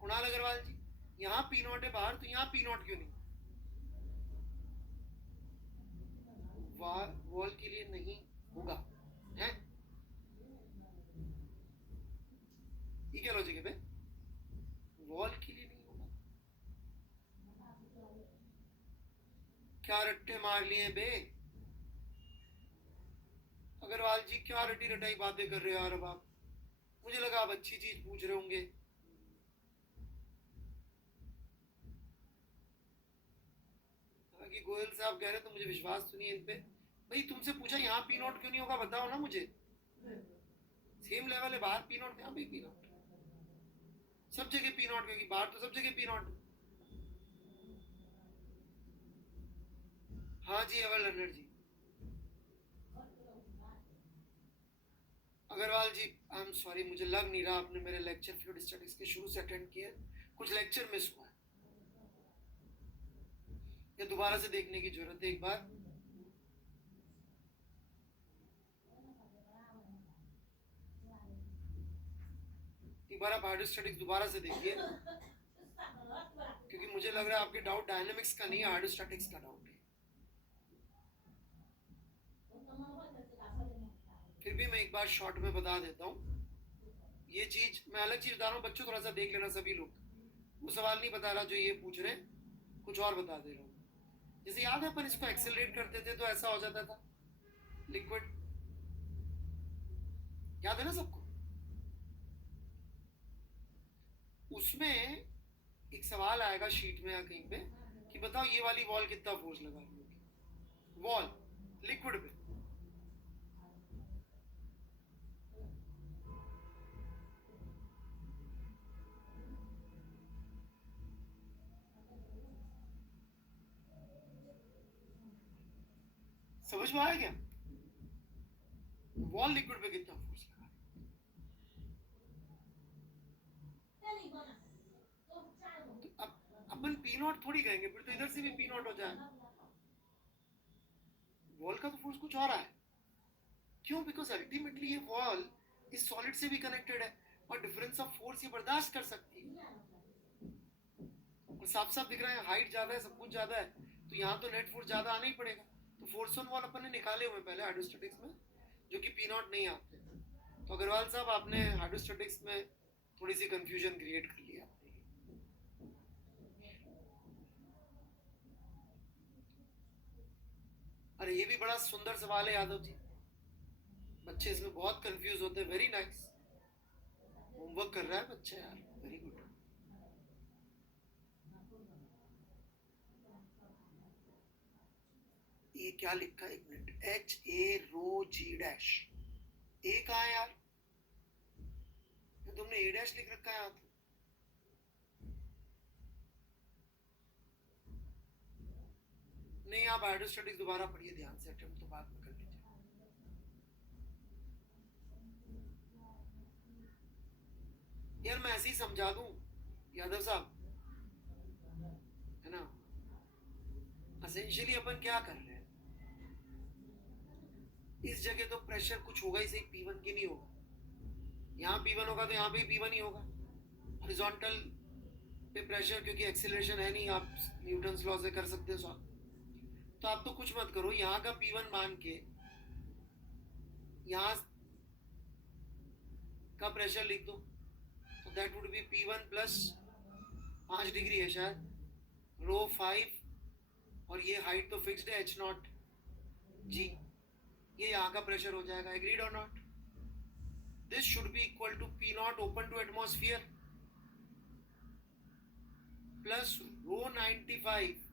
कुणाल अग्रवाल जी, यहाँ पी नॉट है बाहर, तो यहाँ पी नॉट क्यों नहीं? वॉल के लिए नहीं होगा, है? ये क्या लॉजिक है बे? वॉल के लिए नहीं होगा? क्या रट्टे मार लिए बे? अग्रवाल जी क्या रटी रटाई बातें कर रहे हो यार? अब आप, मुझे लगा आप अच्छी चीज पूछ रहे होंगे। हालांकि गोयल साहब कह रहे तो मुझे विश्वास तो नहीं है इन पे। भाई तुमसे पूछा यहाँ पी नॉट क्यों नहीं होगा, बताओ ना मुझे। सेम लेवल है, बाहर पी नॉट, यहाँ पे पी नॉट, सब जगह पी नॉट, क्योंकि बाहर तो सब जगह पी नॉट। हाँ जी अवर लर्नर जी। Agarwal ji I am sorry, मुझे लग नहीं रहा आपने मेरे लेक्चर फ्लूइड स्टैटिक्स के शुरू से अटेंड किए, कुछ लेक्चर मिस हुआ है, या दोबारा से देखने की जरूरत है एक बार। एक बार आप हाइड्रोस्टैटिक्स दोबारा से देखिए, क्योंकि मुझे लग रहा है आपके डाउट डायनेमिक्स का नहीं है, हाइड्रोस्टैटिक्स का डाउट है। फिर भी मैं एक बार शॉर्ट में बता देता हूँ ये चीज, मैं अलग चीज बता रहा हूँ, बच्चों थोड़ा सा देख लेना सभी लोग। वो सवाल नहीं बता रहा जो ये पूछ रहे, कुछ और बता दे रहा हूँ। जैसे याद है अपन इसको एक्सेलरेट करते थे तो ऐसा हो जाता था, लिक्विड, याद है ना सबको? उसमें एक सवाल आएगा शीट में या कहीं पे कि बताओ ये वाली वॉल कितना फोर्स लगा रही होगी, वॉल लिक्विड पे। समझ में आया क्या? वॉल लिक्विड पे कितना फोर्स लगा रही है। तो अब अपन पी नॉट थोड़ी कहेंगे, फिर तो इधर से भी पी नॉट हो जाए। वॉल का तो फोर्स कुछ और है। क्यों? बिकॉज अल्टीमेटली ये वॉल इस सॉलिड से भी कनेक्टेड है और डिफरेंस ऑफ फोर्स ये बर्दाश्त कर सकती है। और साफ साफ दिख रहा है हाइट ज्यादा है, सब कुछ ज्यादा है, तो यहाँ तो नेट फोर्स ज्यादा आना ही पड़ेगा। तो फोर्स ऑन वॉल अपन ने निकाले हुए पहले हाइड्रोस्टैटिक्स में, जो कि पी नॉट नहीं आते। तो अग्रवाल साहब आपने हाइड्रोस्टैटिक्स में थोड़ी सी कंफ्यूजन क्रिएट कर लिया। अरे ये भी बड़ा सुंदर सवाल है यादव जी, बच्चे इसमें बहुत कंफ्यूज होते हैं। वेरी नाइस, होमवर्क कर रहा है बच्चा यार, वेरी गुड। ये क्या लिखा है, एक minute, H A row G dash, A कहा है यार? तो तुमने ए डैश लिख रखा है यहाँ तो। नहीं, आप हाइड्रोस्टैटिक्स दोबारा पढ़िए ध्यान से, अटेम्प्ट तो बाद में कर लीजिए। यार मैं ऐसे ही समझा दूं यादव साहब, है ना? एसेंशियली अपन क्या कर रहे हैं, इस जगह तो प्रेशर कुछ होगा ही सही, P1 की नहीं होगा। यहाँ P1 होगा तो यहाँ पे P1 ही होगा। हॉरिजॉन्टल पे प्रेशर, क्योंकि एक्सीलरेशन है नहीं, आप न्यूटन लॉ से कर सकते हो सॉल्व। तो आप तो कुछ मत करो, यहाँ का P1 मान के यहाँ का प्रेशर लिख दो, तो that would be P1 plus 5 degree है शायद, रो 5, और ये हाइट तो फिक्स्ड है H0 जी, ये यहाँ का प्रेशर हो जाएगा। एग्रीड और not? This should be equal to P0 open to atmosphere plus rho 95।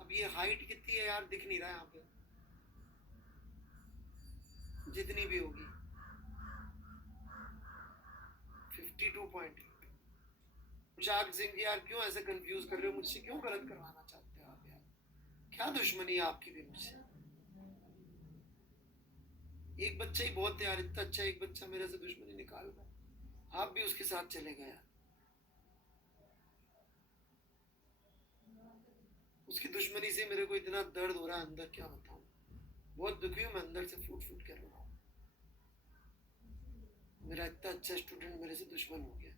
अब ये हाइट कितनी है यार, दिख नहीं रहा है यहाँ पे, जितनी भी होगी 52.8। कुशाग सिंह जी यार क्यों ऐसे कंफ्यूज कर रहे हो मुझसे, क्यों गलत करवाना चाहते हो आप यार? क्या दुश्मनी है आपकी भी मुझसे? एक बच्चा ही बहुत यार, इतना अच्छा एक बच्चा मेरे से दुश्मनी निकाल रहा है, आप भी उसके साथ चले गए यार। उसकी दुश्मनी से मेरे को इतना दर्द हो रहा है अंदर, क्या बताऊं, बहुत दुखी हूं मैं अंदर से, फूट फूट कर रहा हूं। मेरा इतना अच्छा स्टूडेंट मेरे से दुश्मन हो गया।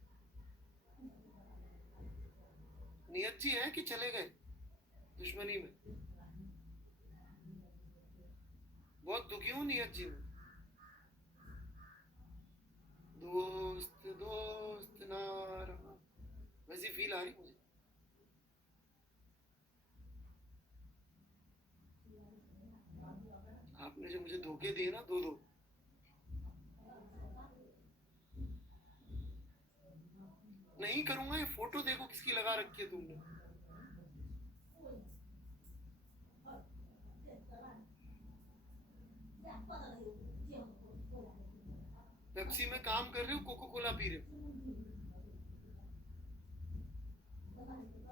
नियत जी है कि चले गए दुश्मनी में? बहुत दुखी हूँ नियत जी में। दोस्त दोस्त ना रहा, वैसी फील आ रही मुझे। आपने जो मुझे धोखे दिए ना, दो दो, नहीं करूंगा। ये फोटो देखो किसकी लगा रखी है तुमने, पेप्सी में काम कर रहे हो, कोको कोला पी रहे हो।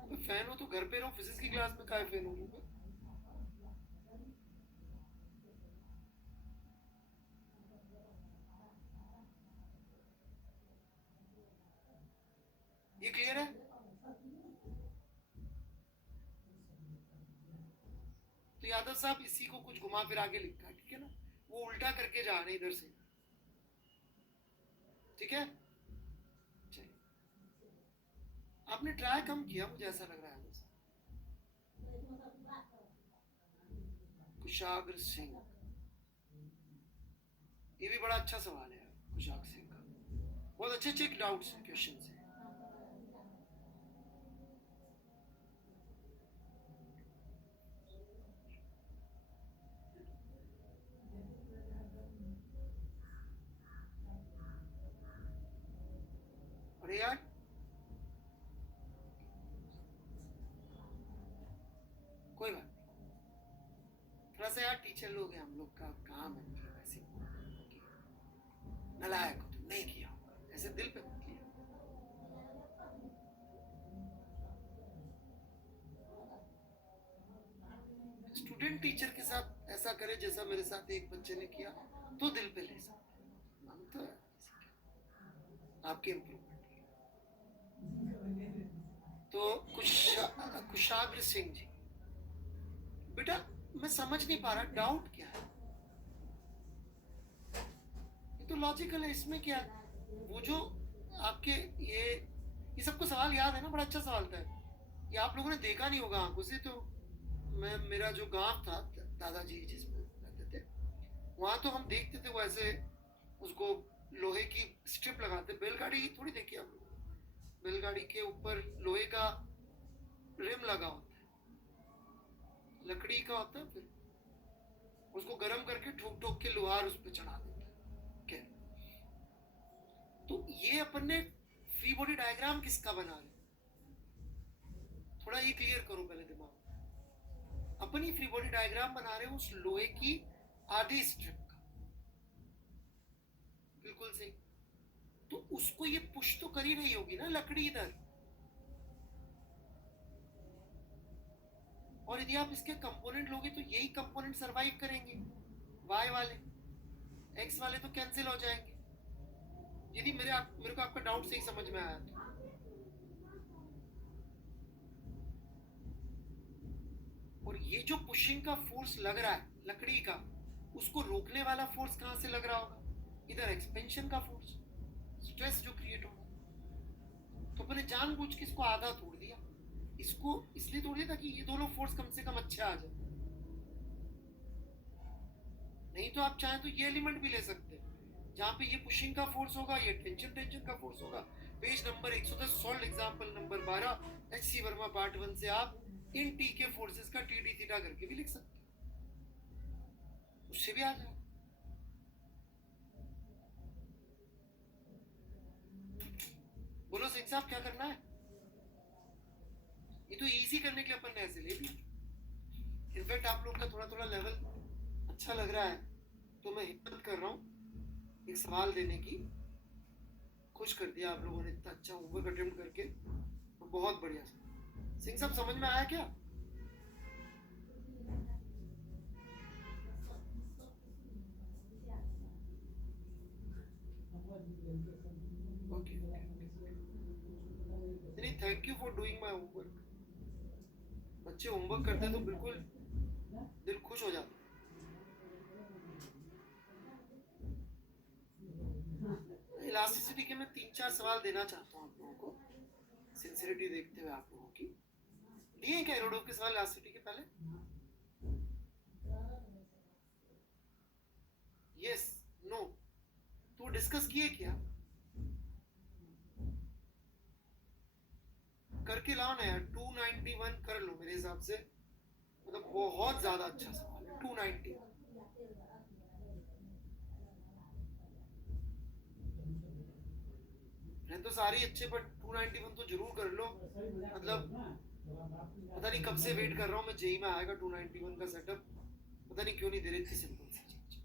तो फैन हो तो घर पे रहो, फिजिक्स की क्लास में काय फैन हो रहे हो? ये क्लियर है? तो यादव साहब इसी को कुछ घुमा फिरा के लिखा है, ठीक है ना? वो उल्टा करके जा रहे हैं इधर से, ठीक है? चलिए, आपने ट्राई कम किया मुझे ऐसा लग रहा है। कुशाग्र सिंह, ये भी बड़ा अच्छा सवाल है यार, कुशाग्र सिंह का बहुत अच्छे अच्छे डाउट्स क्वेश्चन है। अरे यार कोई बात नहीं, थोड़ा सा यार टीचर लोग हैं हम लोग का काम है, मतलब ऐसे नलायक हो तुम, नहीं किया होगा ऐसे दिल पे मत लिया। स्टूडेंट टीचर के साथ ऐसा करे जैसा मेरे साथ एक बच्चे ने किया तो दिल पे ले सकते, हम तो आपके इम्प्रूवमेंट। तो कुशाग्र सिंह जी, बेटा मैं समझ नहीं पा रहा डाउट क्या है, ये तो लॉजिकल है, इसमें क्या है? वो जो आपके ये सबको सवाल याद है ना, बड़ा अच्छा सवाल था ये, आप लोगों ने देखा नहीं होगा आंखों से। तो मैं, मेरा जो गांव था दादाजी जिसमें रहते थे, वहां तो हम देखते थे वो ऐसे उसको लोहे की स्ट्रिप लगाते, बैलगाड़ी थोड़ी देखी आप लोग, बैलगाड़ी के ऊपर लोहे का रिम लगा होता है, लकड़ी का होता है, फिर उसको गर्म करके ठोक ठोक के लोहार उस पर चढ़ा देता है। क्या तो ये अपन ने फ्री बॉडी डायग्राम किसका बना रहे, थोड़ा ये क्लियर करो पहले दिमाग। अपन ही फ्री बॉडी डायग्राम बना रहे हो उस लोहे की आधी स्ट्रिप का, बिल्कुल सही। तो उसको ये पुश तो कर ही रही होगी ना लकड़ी इधर, और यदि आप इसके कंपोनेंट लोगे तो यही कंपोनेंट सरवाइव करेंगे, वाई वाले, एक्स वाले तो कैंसिल हो जाएंगे, यदि मेरे को आपका डाउट सही समझ में आया तो। और ये जो पुशिंग का फोर्स लग रहा है लकड़ी का, उसको रोकने वाला फोर्स कहां से लग रहा होगा, इधर एक्सपेंशन का फोर्स, स्ट्रेस जो क्रिएट होगा। तो अपने जानबूझ के इसको आधा तोड़ दिया, इसको इसलिए तोड़ दिया ताकि ये दोनों फोर्स कम से कम अच्छे आ जाए। नहीं तो आप चाहें तो ये एलिमेंट भी ले सकते हैं जहां पे ये पुशिंग का फोर्स होगा, ये टेंशन का फोर्स होगा। Page number 110 solve example number 12 H C Verma part 1 से आप इन टी के फोर्सेस का टी डी थीटा करके भी लिख सकते हैं, उससे भी आ जाए। बोलो सिंह साहब क्या करना है, ये तो इजी करने के लिए अपन ने ऐसे ले लिया। इनफैक्ट आप लोग का थोड़ा थोड़ा लेवल अच्छा लग रहा है, तो मैं हिम्मत कर रहा हूँ एक सवाल देने की, खुश कर दिया आप लोगों ने इतना अच्छा होमवर्क अटेम्प्ट करके, तो बहुत बढ़िया। सिंह साहब समझ में आया क्या? ओके, नहीं thank you for doing my homework. बच्चे होमवर्क करते हैं तो बिल्कुल दिल खुश हो जाता है। इलास्टिसिटी के मैं 3-4 सवाल देना चाहता हूँ आप लोगों को, सिंसियरिटी देखते हुए आप लोगों की। दिए क्या इरोडोव के सवाल इलास्टिसिटी के पहले? यस, नो, तो डिस्कस किए क्या? करके लाओ ना यार, 291 कर लो मेरे हिसाब से, मतलब बहुत ज्यादा अच्छा सवाल है 291। तो सारी अच्छे, पर 291 तो जरूर कर लो, मतलब पता नहीं कब से वेट कर रहा हूँ मैं, जेई में आएगा 291 का सेटअप, पता नहीं क्यों नहीं दे रही थी सिंपल सी चीज।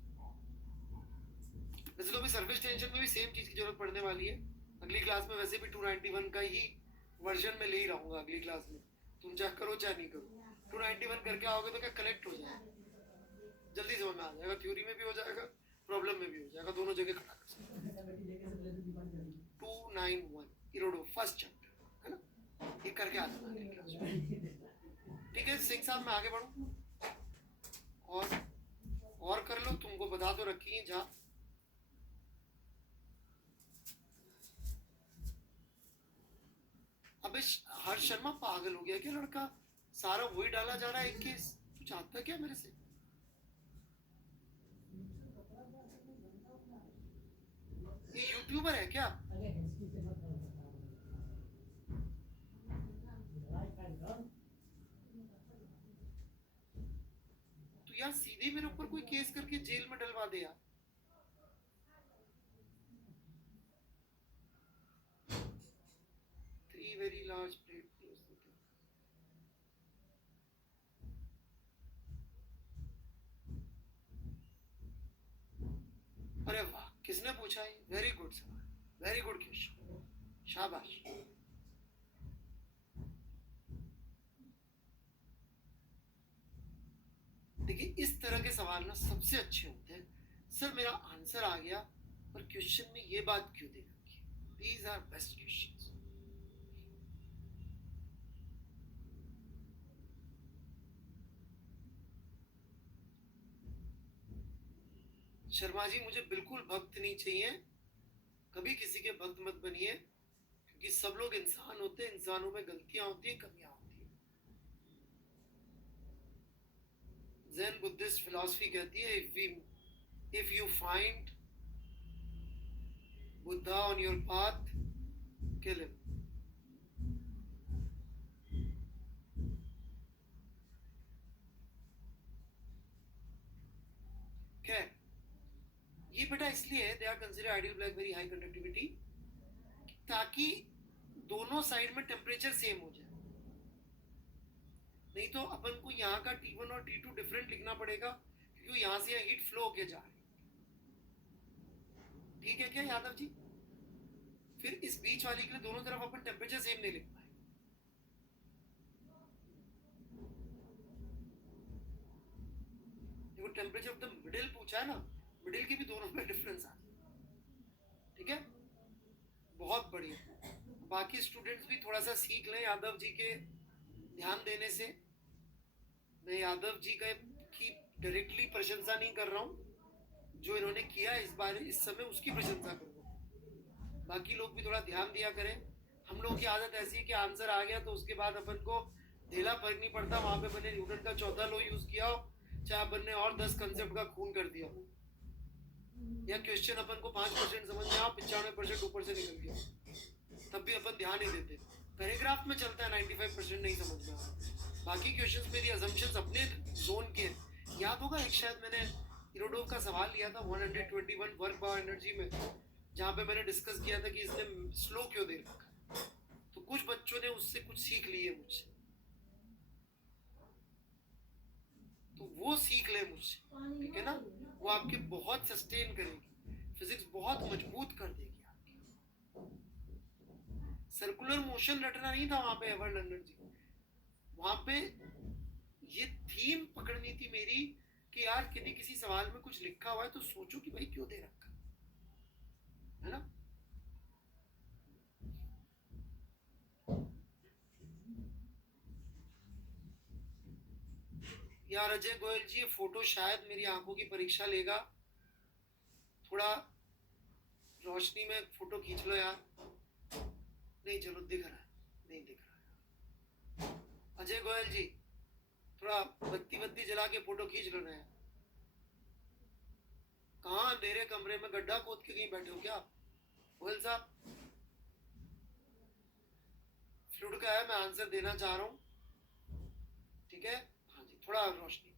वैसे तो अभी सर्विस टेंशन में भी सेम चीज की जरूरत पड़ने वाली है, अगली क्लास में वैसे भी 291 का ही वर्जन में ले ही रहूंगा अगली क्लास में, तुम चाहे करो चाहे नहीं करो, 291 करके आओगे तो क्या कलेक्ट हो जाएगा, जल्दी समझ में आ जाएगा, थ्योरी में भी हो जाएगा, प्रॉब्लम में भी हो जाएगा, दोनों जगह खड़ा कर सकते। 291 इरोडो फर्स्ट चैप्टर है ना, ये करके आ जाना अगली क्लास में। ठीक है सिंह साहब, मैं आगे बढ़ूं और कर लो, तुमको बता तो रखी है जहाँ। अबे हर्ष शर्मा पागल हो गया क्या लड़का, सारा वही डाला जा रहा है एक केस, तू चाहता क्या मेरे से? ये यूट्यूबर है क्या? तो यार सीधे मेरे ऊपर कोई केस करके जेल में डलवा दे यार। Large plate close the door. अरे वाह, किसने पूछा है? वेरी गुड सवाल, वेरी गुड क्वेश्चन, शाबाश। देखिए, इस तरह के सवाल ना सबसे अच्छे होते हैं। सर मेरा आंसर आ गया, पर क्वेश्चन में ये बात क्यों दे रखी है? These are best questions. Sharma ji, मुझे बिल्कुल भक्त नहीं चाहिए, कभी किसी के भक्त मत बनिए, क्योंकि सब लोग इंसान होते हैं, इंसानों में गलतियां होती हैं, कमियां होती हैं। ज़ेन बुद्धिस्ट फिलॉसफी कहती है, if you find Buddha on your path, kill him. खैर, ये बेटा इसलिए they are consider ideal black very high conductivity, ताकि दोनों साइड में टेम्परेचर सेम हो जाए। नहीं तो अपन को यहाँ का T1 और T2 डिफरेंट लिखना पड़ेगा, क्योंकि यहाँ से हीट फ्लो होके जा रही है। ठीक है क्या यादव जी? फिर इस बीच वाली के लिए दोनों तरफ अपन टेम्परेचर सेम नहीं लिख पाए। देखो, टेम्परेचर ऑफ द मिडिल पूछा है ना, मिडिल की भी दोनों में डिफरेंस आ जाए। ठीक है, बहुत बढ़िया। बाकी स्टूडेंट्स भी थोड़ा सा सीख लें यादव जी के ध्यान देने से। मैं यादव जी का की डायरेक्टली प्रशंसा नहीं कर रहा हूँ, जो इन्होंने किया इस बार इस समय उसकी प्रशंसा करूँगा। बाकी लोग भी थोड़ा ध्यान दिया करें। हम लोगों की आदत ऐसी है कि आंसर आ गया तो उसके बाद अपन को ढेला फर्क नहीं पड़ता, वहां पे मैंने न्यूटन का चौथा लॉ यूज किया हो, चाहे अपन ने और 10 कंसेप्ट का खून कर दिया, या क्वेश्चन अपन को 5% समझ में आओ, 95% ऊपर से निकल गया, तब भी अपन ध्यान नहीं देते। पैराग्राफ में चलता है 95% नहीं समझ में आता। बाकी क्वेश्चंस मेरी अजम्पशंस अपने जोन के। याद होगा एक शायद मैंने इरोडोव का सवाल लिया था 121 वर्क पावर एनर्जी में, जहाँ पे मैंने डिस्कस किया था कि इसने स्लो क्यों दे रखा। तो कुछ बच्चों ने उससे कुछ सीख लिए मुझसे, तो वो सीख ले मुझसे, ठीक है ना? वो आपके बहुत सस्टेन करेगी, फिजिक्स बहुत मजबूत कर देगी आपकी। सर्कुलर मोशन रटना नहीं था वहां पे एवर लंडन जी, वहां पे ये थीम पकड़नी थी मेरी कि यार यदि किसी सवाल में कुछ लिखा हुआ है तो सोचो कि भाई क्यों दे रखा है ना। यार अजय गोयल जी, ये फोटो शायद मेरी आंखों की परीक्षा लेगा, थोड़ा रोशनी में फोटो खींच लो यार। नहीं चलो, दिख रहा है, नहीं दिख रहा है। अजय गोयल जी, थोड़ा बत्ती बत्ती जला के फोटो खींच लो ना यार। कहाँ अंधेरे कमरे में गड्ढा खोद के कहीं बैठे हो क्या गोयल साहब? फ्लूड का है, मैं आंसर देना चाह रहा हूँ, ठीक है? हाँ जी, थोड़ा रोशनी है।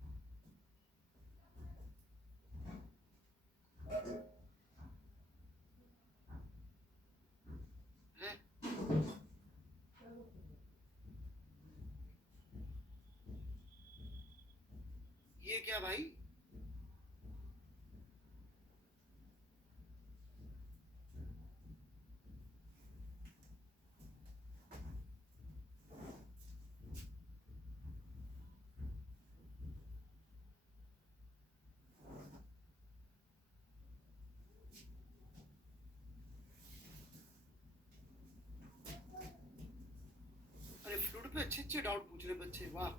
ये क्या भाई? अरे फ्लूड पे अच्छे अच्छे डाउट पूछ रहे बच्चे, वाह,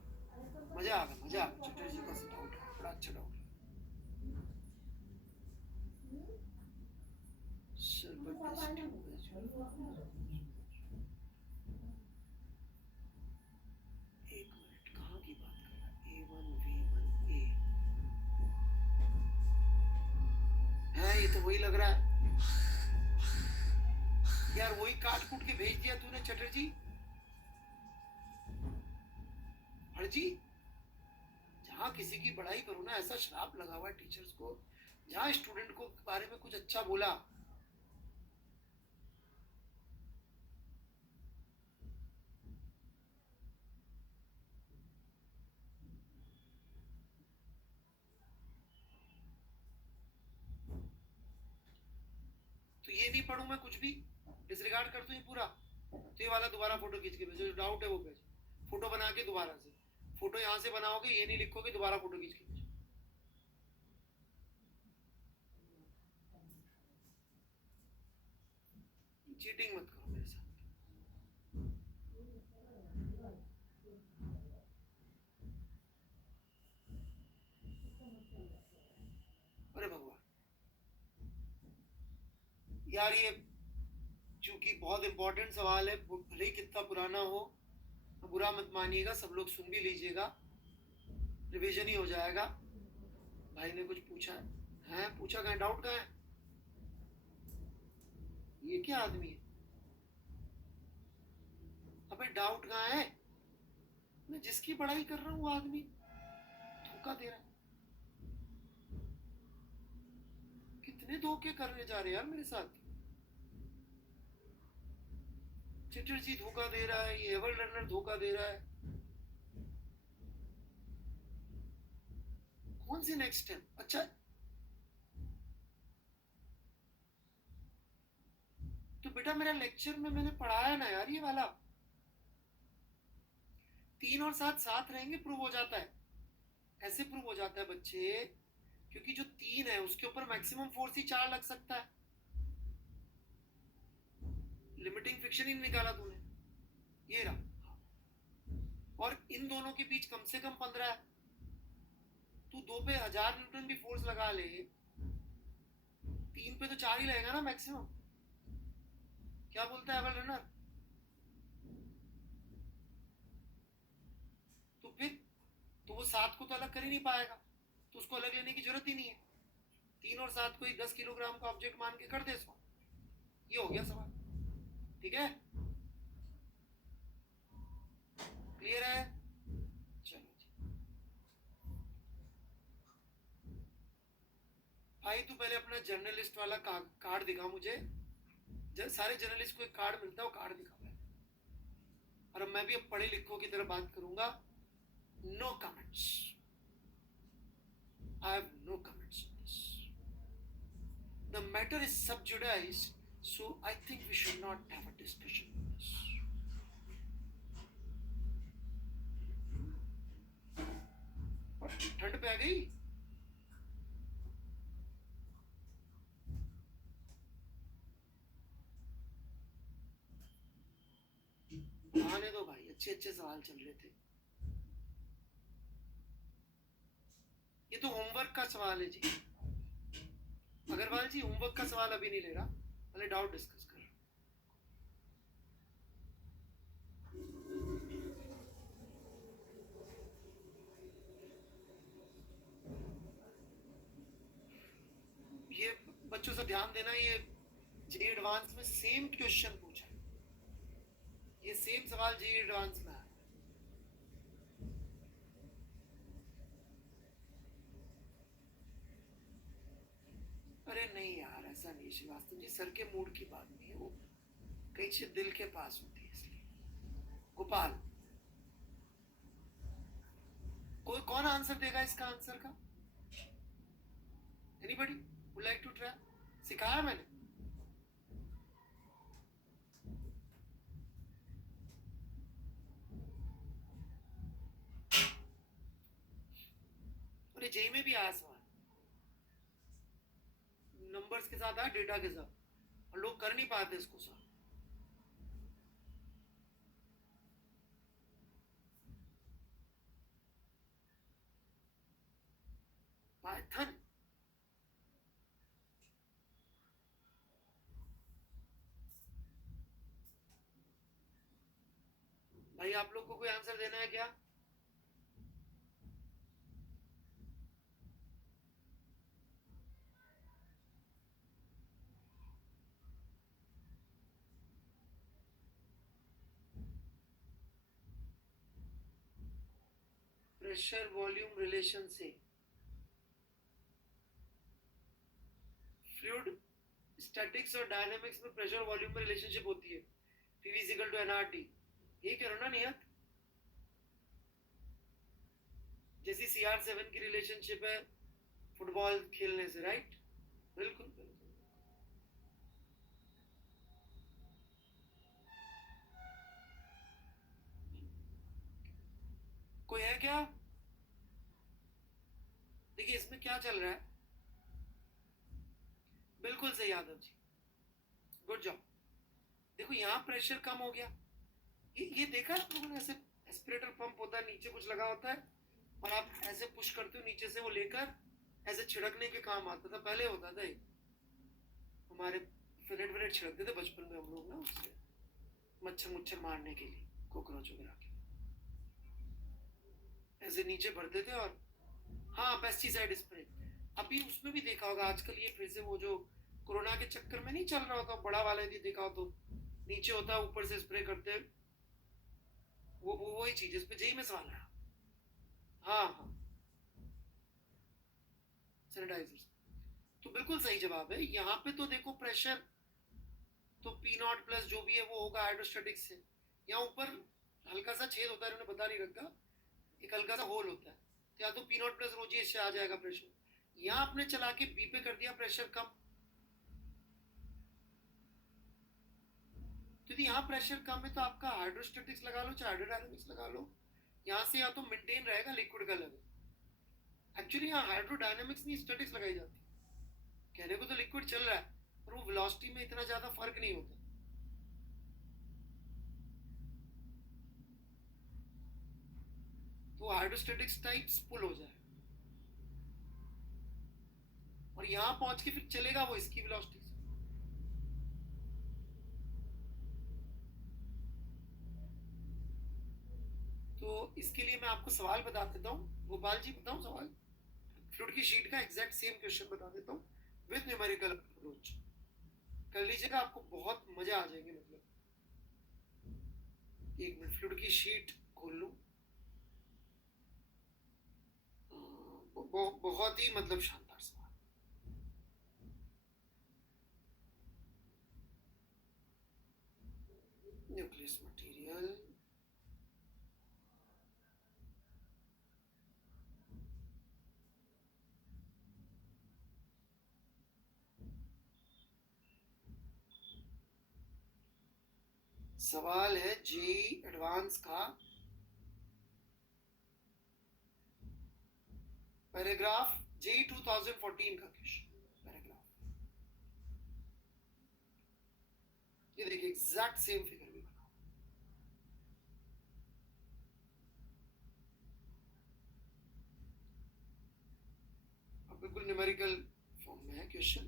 मजा आ गया, मजा आ गया। चटर्जी का डाउट है, बड़ा अच्छा डाउट है। एक मिनट, कहाँ की बात कर रहा है? A1V1A है, ये तो वही लग रहा है यार, वही काट कूट के भेज दिया तूने चटर्जी। हरजी, जहाँ किसी की बड़ाई करो ना, ऐसा श्राप लगा हुआ है टीचर्स को, जहाँ स्टूडेंट को बारे में कुछ अच्छा बोला ये नहीं पढ़ूं मैं कुछ भी, डिसरिगार्ड कर दूं ये पूरा, तो ये वाला दोबारा फोटो खींच के भेजो, जो डाउट है वो भेजो, फोटो बना के दोबारा से, फोटो यहाँ से बनाओगे, ये नहीं लिखोगे, दोबारा फोटो खींच के भेजो। चीटिंग मत करो मेरे साथ। अरे भगवान यार, ये चूंकि बहुत इंपॉर्टेंट सवाल है, भले ही कितना पुराना हो, बुरा मत मानिएगा, सब लोग सुन भी लीजिएगा, रिवीजन ही हो जाएगा। भाई ने कुछ पूछा है, पूछा कहाँ, डाउट कहाँ है, ये क्या आदमी है, अबे डाउट कहाँ है, मैं जिसकी पढ़ाई कर रहा हूँ वो आदमी धोखा दे रहा है। कितने धोखे करने जा रहे हैं यार मेरे साथ, चैटर्जी धोखा दे रहा है, ये एवर लर्नर धोखा दे रहा है, कौन सी नेक्स्ट स्टेप। अच्छा तो बेटा मेरा लेक्चर में मैंने पढ़ाया ना यार, ये वाला 3 और 7 साथ रहेंगे, प्रूव हो जाता है, ऐसे प्रूव हो जाता है बच्चे, क्योंकि जो 3 है उसके ऊपर मैक्सिमम फोर्स ही 4 लग सकता है, लिमिटिंग फ्रिक्शन ही निकाला तूने, ये रहा, और इन दोनों के बीच कम से कम 15 है, तू 2 पे 1000 न्यूटन भी फोर्स लगा ले, 3 पे तो 4 ही लगेगा ना मैक्सिमम। क्या बोलता है एवर रनर, तो फिर तो वो 7 को तो अलग कर ही नहीं पाएगा, तो उसको अलग लेने की जरूरत ही नहीं है, 3 और 7 को ही 10 किलोग्राम का ऑब्जेक्ट मान के कर दे इसको, ये हो गया सवाल, ठीक है, क्लियर है। चलो जी भाई, तू पहले अपना जर्नलिस्ट वाला कार्ड दिखा मुझे, सारे जर्नलिस्ट को एक कार्ड मिलता है, वो कार्ड दिखा भाई, और अब मैं भी अब पढ़े लिखों की तरह बात करूंगा, no comments, I have no comments on this, the matter is sub judice, so I think we should not have a discussion on this. ठंड पे आ गई, आने दो भाई, अच्छे अच्छे सवाल चल रहे थे, ये तो होमवर्क का सवाल है जी, अग्रवाल जी होमवर्क का सवाल अभी नहीं ले रहा, पहले डाउट डिस्कस कर। ये बच्चों से ध्यान देना, ये जी एडवांस में सेम क्वेश्चन पूछा है, ये सेम सवाल जी एडवांस में है, अरे नहीं यार ऐसा नहीं श्रीवास्तव जी, सर के मूड की बात नहीं है, वो कई चीज दिल के पास होती है, इसलिए। गोपाल, कोई कौन आंसर देगा इसका, आंसर का anybody would like to try, सिखाया मैंने, और जेई में भी आया सवाल, नंबर्स के साथ आया, डेटा के साथ, और लोग कर नहीं पाते इसको सर, पाइथन, भाई आप लोग को कोई आंसर देना है क्या, प्रेशर वॉल्यूम रिलेशन से फ्लूइड स्टैटिक्स और डायनामिक्स में प्रेशर वॉल्यूम में रिलेशनशिप होती है, PV is equal to NRT, ये कह रहा ना नियत, जैसी CR7 की रिलेशनशिप है फुटबॉल खेलने से, राइट, बिल्कुल बिल्कुल, कोई है क्या? देखिए इसमें क्या चल रहा है, बिल्कुल सही यादव जी, गुड जॉब। देखो यहाँ प्रेशर कम हो गया, ये देखा आप लोगों ने, ऐसे एस्पिरेटर पंप होता है, नीचे कुछ लगा होता है और आप ऐसे पुश करते हो, नीचे से वो लेकर ऐसे छिड़कने के काम आता था, पहले होता था ये, हमारे फिलेट विलेट छिड़कते थे बचपन में हम लोग ना, उससे मच्छर मुच्छर मारने के लिए, कॉकरोच वगैरह के, ऐसे नीचे भरते थे। और हाँ, पेस्टिसाइड स्प्रे, अभी उसमें भी देखा होगा आजकल, ये फिर से वो जो कोरोना के चक्कर में नहीं चल रहा होता, बड़ा वाला यदि देखा हो तो नीचे होता है, ऊपर से स्प्रे करते हैं, वो वही चीज, इस पे जेई में सवाल है। हाँ हाँ, सैनिटाइजर्स, तो बिल्कुल सही जवाब है। यहाँ पे तो देखो प्रेशर तो पी नॉट प्लस जो भी है वो होगा हाइड्रोस्टेटिक से। यहाँ ऊपर हल्का सा छेद होता है, उन्होंने बता नहीं रखा, एक हल्का सा होल होता है, तो या तो पी नॉट प्लस रोजी इससे आ जाएगा प्रेशर। यहाँ आपने चला के बी पे कर दिया प्रेशर कम, तो यदि यहाँ प्रेशर कम है तो आपका हाइड्रोस्टेटिक्स लगा लो चाहे हाइड्रोडायनेमिक्स लगा लो, यहाँ से या तो मेंटेन रहेगा लिक्विड का लेवल। एक्चुअली यहाँ हाइड्रोडायनेमिक्स नहीं, स्टैटिक्स लगाई जाती है, कहने को तो लिक्विड चल रहा है पर वो वेलोसिटी में इतना ज्यादा फर्क नहीं होता। तो हाइड्रोस्टेटिक्स टाइप्स पुल हो जाए और यहाँ पहुंच के फिर चलेगा वो इसकी वेलोसिटी से। तो इसके लिए मैं आपको सवाल बता देता हूँ, गोपाल जी बताऊँ सवाल, फ्लूइड की शीट का एग्जैक्ट सेम क्वेश्चन बता देता हूँ विद न्यूमेरिकल अप्रोच, कर लीजिएगा, आपको बहुत मजा आ जाएंगे। मतलब एक मिनट, फ्लूइड की शीट खोल लूँ, बहुत ही मतलब शानदार सवाल। न्यूक्लियस मटेरियल, सवाल है जी एडवांस का, पैराग्राफ जी 2014 का क्वेश्चन, पैराग्राफ, ये देखिए एग्जैक्ट सेम फिगर भी बना, अब बिल्कुल न्यूमेरिकल फॉर्म में है क्वेश्चन,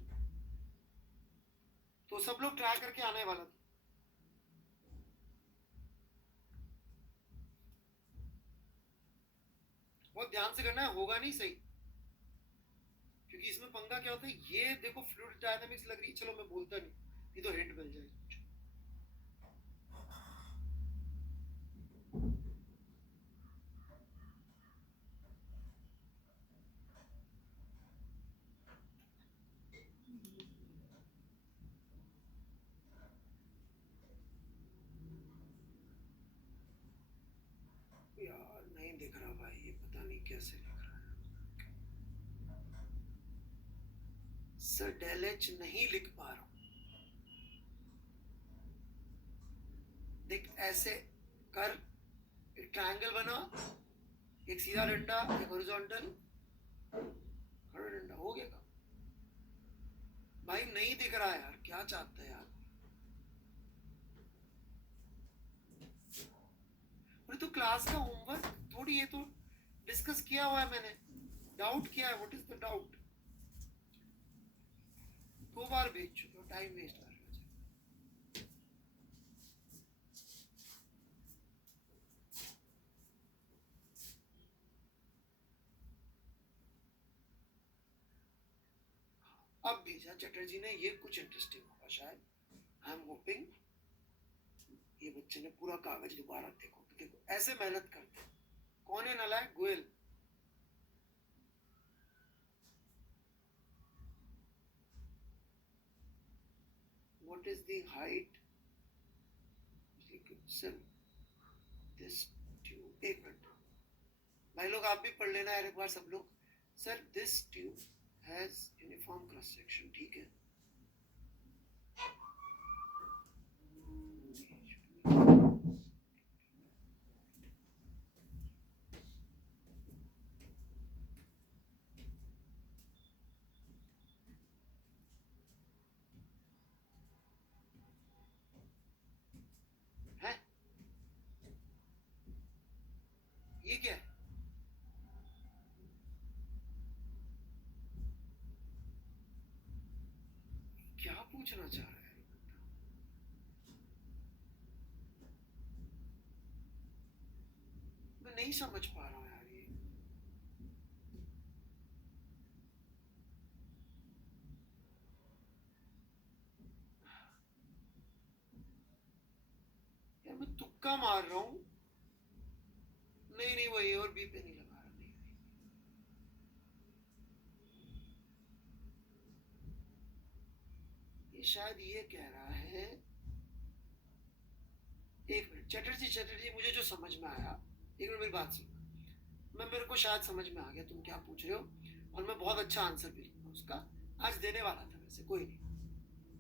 तो सब लोग ट्राई करके आने वाला था। बहुत ध्यान से करना है, होगा नहीं सही, क्योंकि इसमें पंगा क्या होता है, ये देखो फ्लूइड डायनामिक्स लग रही है, चलो मैं बोलता नहीं, ये तो हिंट मिल जाएगी। यार नहीं दिख रहा भाई, ये पता नहीं कैसे लिख रहा है सर, डेलेच नहीं लिख पा रहा हूं, देख ऐसे कर, एक ट्रायंगल बना, एक सीधा डंडा, एक हॉरिजॉन्टल, खड़ा डंडा, हो गया काम भाई, नहीं दिख रहा यार, क्या चाहता है यार, अरे तो क्लास का होमवर्क थोड़ी, ये तो डिस्कस किया हुआ है मैंने, डाउट किया है, व्हाट इज द डाउट, 2 बार भेज चुके हो, टाइम वेस्ट कर रहे हो। अब भेजा चटर्जी ने, ये कुछ इंटरेस्टिंग होगा शायद, आई एम होपिंग। ये बच्चे ने पूरा कागज दोबारा देखो, देखो ऐसे मेहनत करते, कौन है नालायक, Goyal. What is the height, this tube, एक मिनट भाई लोग आप भी पढ़ लेना यार एक बार सब लोग, sir this tube has uniform cross section, ठीक है, पूछना चाह रहा है? मैं नहीं समझ पा रहा हूँ यार ये। यार मैं तुक्का मार रहा हूँ। नहीं नहीं, वो ए और बी पे नहीं लगा रहा। नहीं नहीं, ये शायद ये कह रहा है। एक मिनट चटर्जी, चटर्जी मुझे जो समझ में आया, एक मिनट मेरी बात सुनो। मेरे को शायद समझ में आ गया तुम क्या पूछ रहे हो, और मैं बहुत अच्छा आंसर भी दूंगा उसका। आज देने वाला था वैसे, कोई नहीं,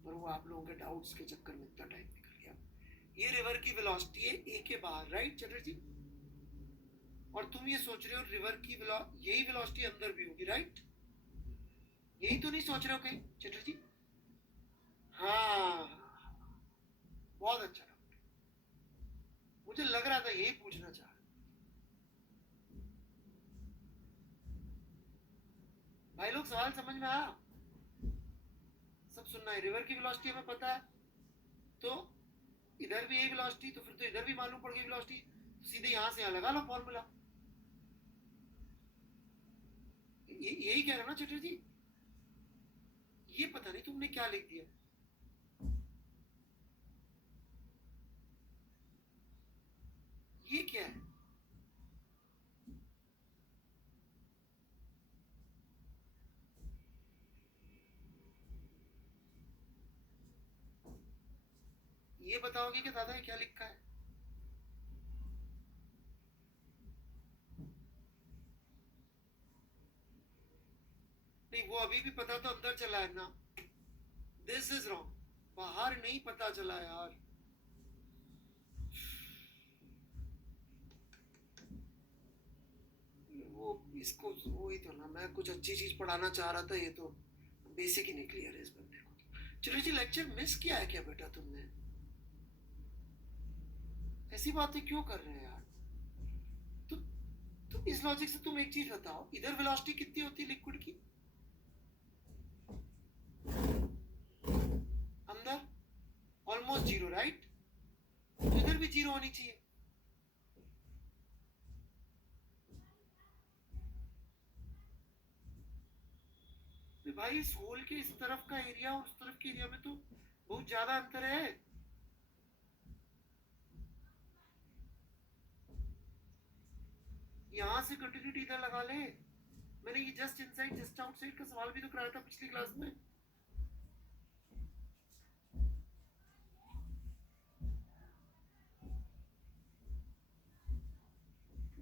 पर वो आप लोगों के डाउट्स के चक्कर में इतना टाइम निकल गया। ये रिवर की वेलोसिटी है ए के बाहर, राइट चटर्जी? और तुम ये सोच रहे हो रिवर की यही वेलोसिटी अंदर भी होगी, राइट? यही तो नहीं सोच रहे हो कहीं चटर्जी? हाँ, बहुत अच्छा डाउट। मुझे लग रहा था यही पूछना चाह रहा। भाई लोग सवाल समझ में आया? सब सुनना है। रिवर की वेलोसिटी हमें पता है, तो इधर भी यही वेलोसिटी, तो फिर तो इधर भी मालूम पड़ गई वेलोसिटी। सीधे यहां से यहां लगा लो फॉर्मूला। यही कह रहा ना चटर्जी? ये पता नहीं तुमने क्या लिख दिया। ये क्या है? ये बताओगे कि दादा ये क्या लिखा है? नहीं, वो अभी भी पता तो अंदर चला है ना। दिस इज रॉन्ग, बाहर नहीं पता चला यार। वो इसको वही तो ना, मैं कुछ अच्छी चीज पढ़ाना चाह रहा था, ये तो बेसिक ही नहीं क्लियर है इस बंदे को। चलो जी, लेक्चर मिस किया है क्या बेटा तुमने? ऐसी बातें क्यों कर रहे हैं यार? तो, तो इस लॉजिक से तुम एक चीज बताओ, इधर वेलोसिटी कितनी होती है लिक्विड की अंदर? Almost zero, right? तो इधर भी जीरो होनी चाहिए। भाई इस होल के इस तरफ का एरिया और उस तरफ के एरिया में तो बहुत ज्यादा अंतर है। यहां से कंटिन्यूटी इधर लगा ले। मैंने ये जस्ट इनसाइड जस्ट आउटसाइड का सवाल भी तो कराया था पिछली क्लास में।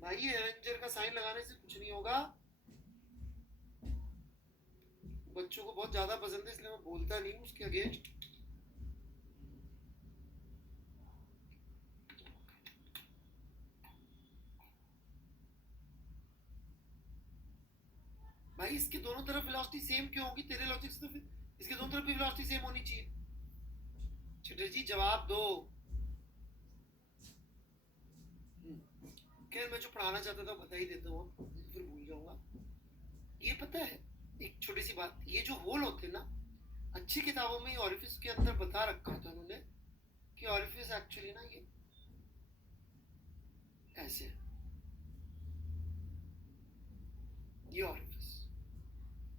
भाई ये एरेंजर का साइन लगाने से कुछ नहीं होगा। बच्चों को बहुत ज्यादा पसंद है, इसलिए मैं बोलता नहीं हूँ उसके अगेंस्ट। भाई इसके दोनों तरफ वेलोसिटी सेम क्यों होगी तेरे लॉजिक से? तो फिर इसके दोनों तरफ भी वेलोसिटी सेम होनी चाहिए। चटर्जी जवाब दो। खैर मैं जो पढ़ाना चाहता था बता ही देता हूँ, फिर भूल जाऊंगा। ये पता है, एक छोटी सी बात, ये जो होल होते हैं ना, अच्छी किताबों में ऑरिफिस के अंदर बता रखा था उन्होंने कि ऑरिफिस एक्चुअली ना ये ऐसे है। ये ऑरिफिस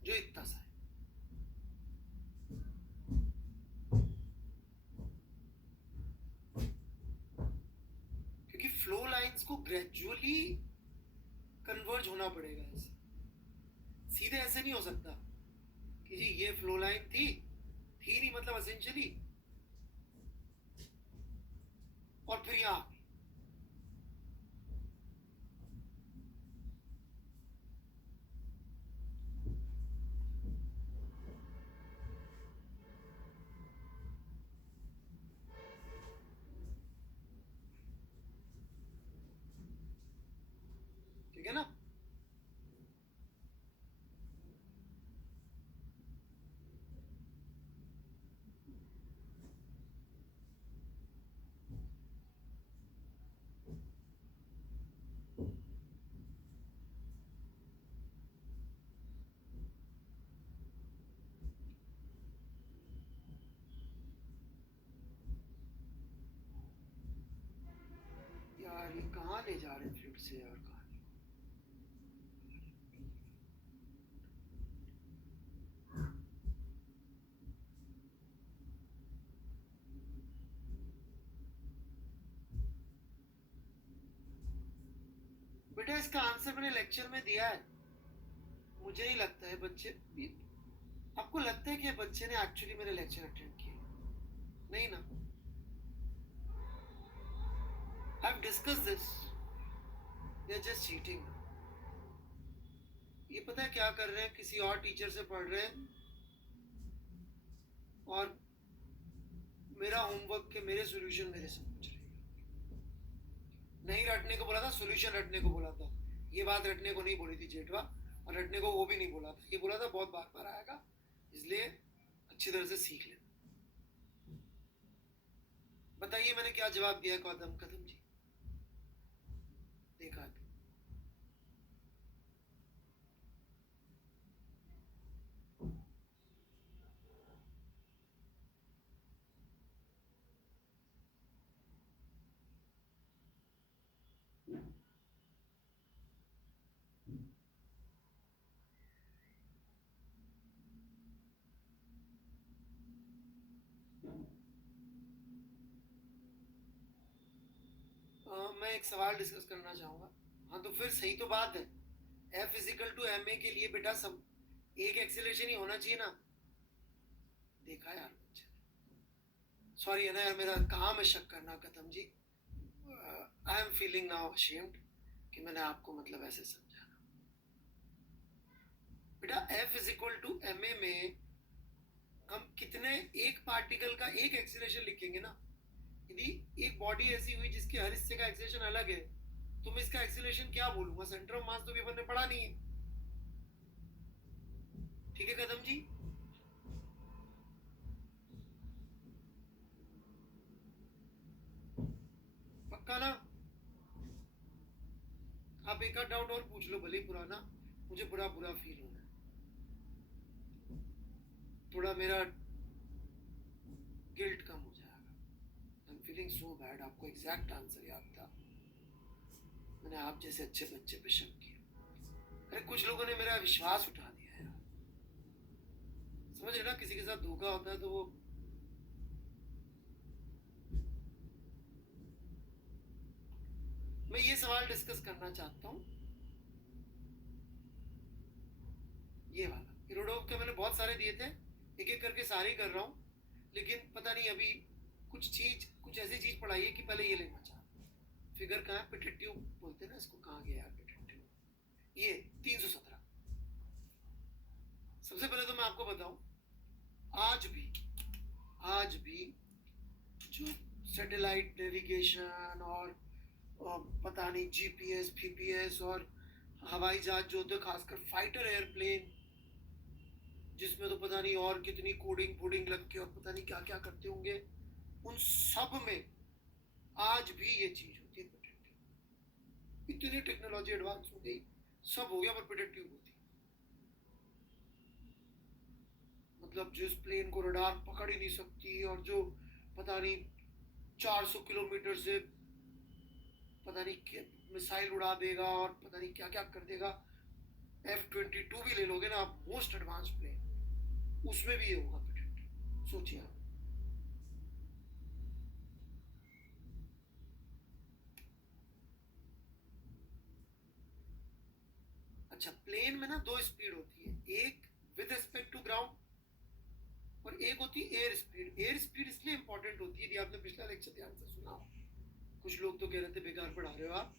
जो इतना सा है, क्योंकि फ्लो लाइंस को ग्रेजुअली कन्वर्ज होना पड़ेगा ऐसे, सीधे ऐसे नहीं हो सकता कि जी ये फ्लो लाइन थी नहीं, मतलब एसेंशियली, और फिर यहां ठीक है ना? यार, ये कहाँ ले जा रहे हैं फिर से यार, कहाँ? बेटा इसका आंसर मैंने लेक्चर में दिया है। मुझे नहीं लगता है बच्चे, आपको लगता है कि ये बच्चे ने एक्चुअली मेरे लेक्चर अटेंड किए? नहीं ना। I've discussed this. They're just cheating. ये पता है क्या कर रहे हैं, किसी और टीचर से पढ़ रहे हैं और मेरा होमवर्क के मेरे सॉल्यूशन मेरे से पूछ रहे हैं। नहीं रटने को बोला था, सॉल्यूशन रटने को बोला था। ये बात रटने को नहीं बोली थी जेठवा, और रटने को वो भी नहीं बोला था। ये बोला था बहुत बार बार आएगा, इसलिए अच्छी तरह से सीख लेना। बताइए मैंने क्या जवाब दिया कदम कदम जी? देखा तो। मैं एक सवाल डिस्कस करना चाहूंगा। हाँ तो फिर सही तो बात है, F is equal to M A के लिए बेटा सब एक एक्सेलरेशन ही होना चाहिए ना। देखा यार बच्चे, सॉरी है ना यार, मेरा काम है शक करना Kadam ji. I am feeling now ashamed कि मैंने आपको मतलब ऐसे समझाना। बेटा F is equal to M A में हम कितने एक पार्टिकल का एक एक्सेलरेशन लिखेंगे ना। यदि एक बॉडी ऐसी हुई जिसके हर हिस्से का एक्सेलरेशन अलग है, तो मैं इसका एक्सेलरेशन क्या बोलूंगा? सेंटर ऑफ मास तो भी अपन ने पढ़ा नहीं है। ठीक है कदम जी? पक्का ना? आप एक आध डाउट और पूछ लो भले पुराना, मुझे बड़ा बुरा फील हो रहा है, थोड़ा मेरा गिल्ट कम हो जाएगा। आई एम फीलिंग सो बैड। आपको एग्जैक्ट आंसर याद था, मैंने आप जैसे अच्छे बच्चे पे शक किया। अरे कुछ लोगों ने मेरा विश्वास उठा दिया यार, समझ रहे ना, किसी के साथ धोखा होता है तो वो। मैं ये सवाल डिस्कस करना चाहता हूँ, ये वाला इरोडोव के मैंने बहुत सारे दिए थे, एक एक करके सारे ही कर रहा हूँ, लेकिन पता नहीं अभी कुछ ऐसी चीज पढ़ाई है कि पहले ये लेना चाहता। फिगर कहाँ है? पिटेटिव बोलते हैं ना इसको, कहाँ गया यार पिटेटिव? ये 317। सबसे पहले तो मैं आपको बताऊं, आज भी जो सैटेलाइट नेविगेशन और पता नहीं जीपीएस पीपीएस और हवाई जहाज जो होते हैं, खासकर फाइटर एयरप्लेन, जिसमें तो पता नहीं और कितनी कोडिंग फूडिंग लग के और पता नहीं क्या क्या करते होंगे, उन सब में आज भी ये चीज होती है प्रोटेक्टिव। इतनी टेक्नोलॉजी एडवांस हो गई, सब हो गया, पर प्रोटेक्टिव होती है। मतलब जिस प्लेन को रडार पकड़ ही नहीं सकती और जो पता नहीं 400 किलोमीटर से पता नहीं मिसाइल उड़ा देगा और पता नहीं क्या क्या कर देगा। F-22 भी ले लोगे ना आप, मोस्ट एडवांस प्लेन, उसमें भी ये होगा प्रोटेक्ट। सोचिए आप। अच्छा, प्लेन में ना दो स्पीड होती है, एक विद रिस्पेक्ट टू ग्राउंड और एक होती है एयर स्पीड। एयर स्पीड इसलिए इंपॉर्टेंट होती है, यदि आपने पिछला लेक्चर ध्यान से सुना हो, कुछ लोग तो कह रहे थे बेकार पढ़ा रहे हो आप,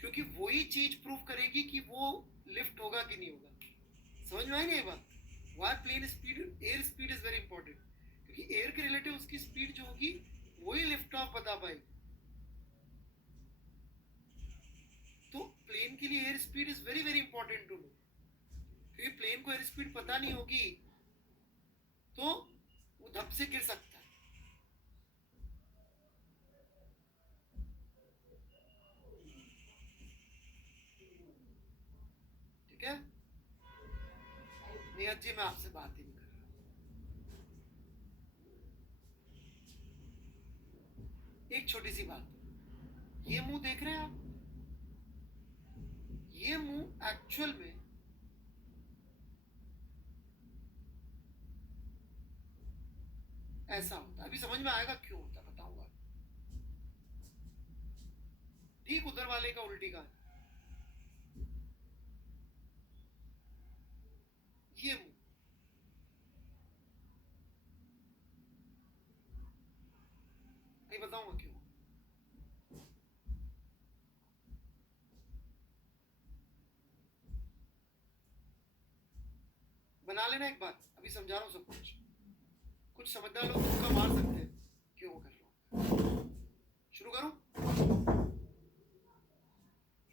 क्योंकि वही चीज प्रूव करेगी कि वो लिफ्ट होगा कि नहीं होगा। समझ में आई नहीं ये बात? Why plane speed, air speed is very important, क्योंकि एयर के रिलेटिव उसकी स्पीड जो होगी वही लिफ्ट ऑफ बता पाएगी। तो प्लेन के लिए air speed is very very important to know, क्योंकि प्लेन को एयर स्पीड पता नहीं होगी तो वो धप से गिर सकता है। ठीक है नियत जी, मैं आपसे बात ही नहीं कर रहा। एक छोटी सी बात, ये मुंह देख रहे हैं आप, ये मुंह एक्चुअल में ऐसा होता है। अभी समझ में आएगा क्यों होता है, बताऊंगा। ठीक उधर वाले का उल्टी का ये मुंह, नहीं बताऊंगा क्यों। बना लेना एक बार, अभी समझा रहा हूं सब कुछ। कुछ समझदार लोग तुक्का मार सकते हैं क्यों कर रहा हूं। शुरू करूं,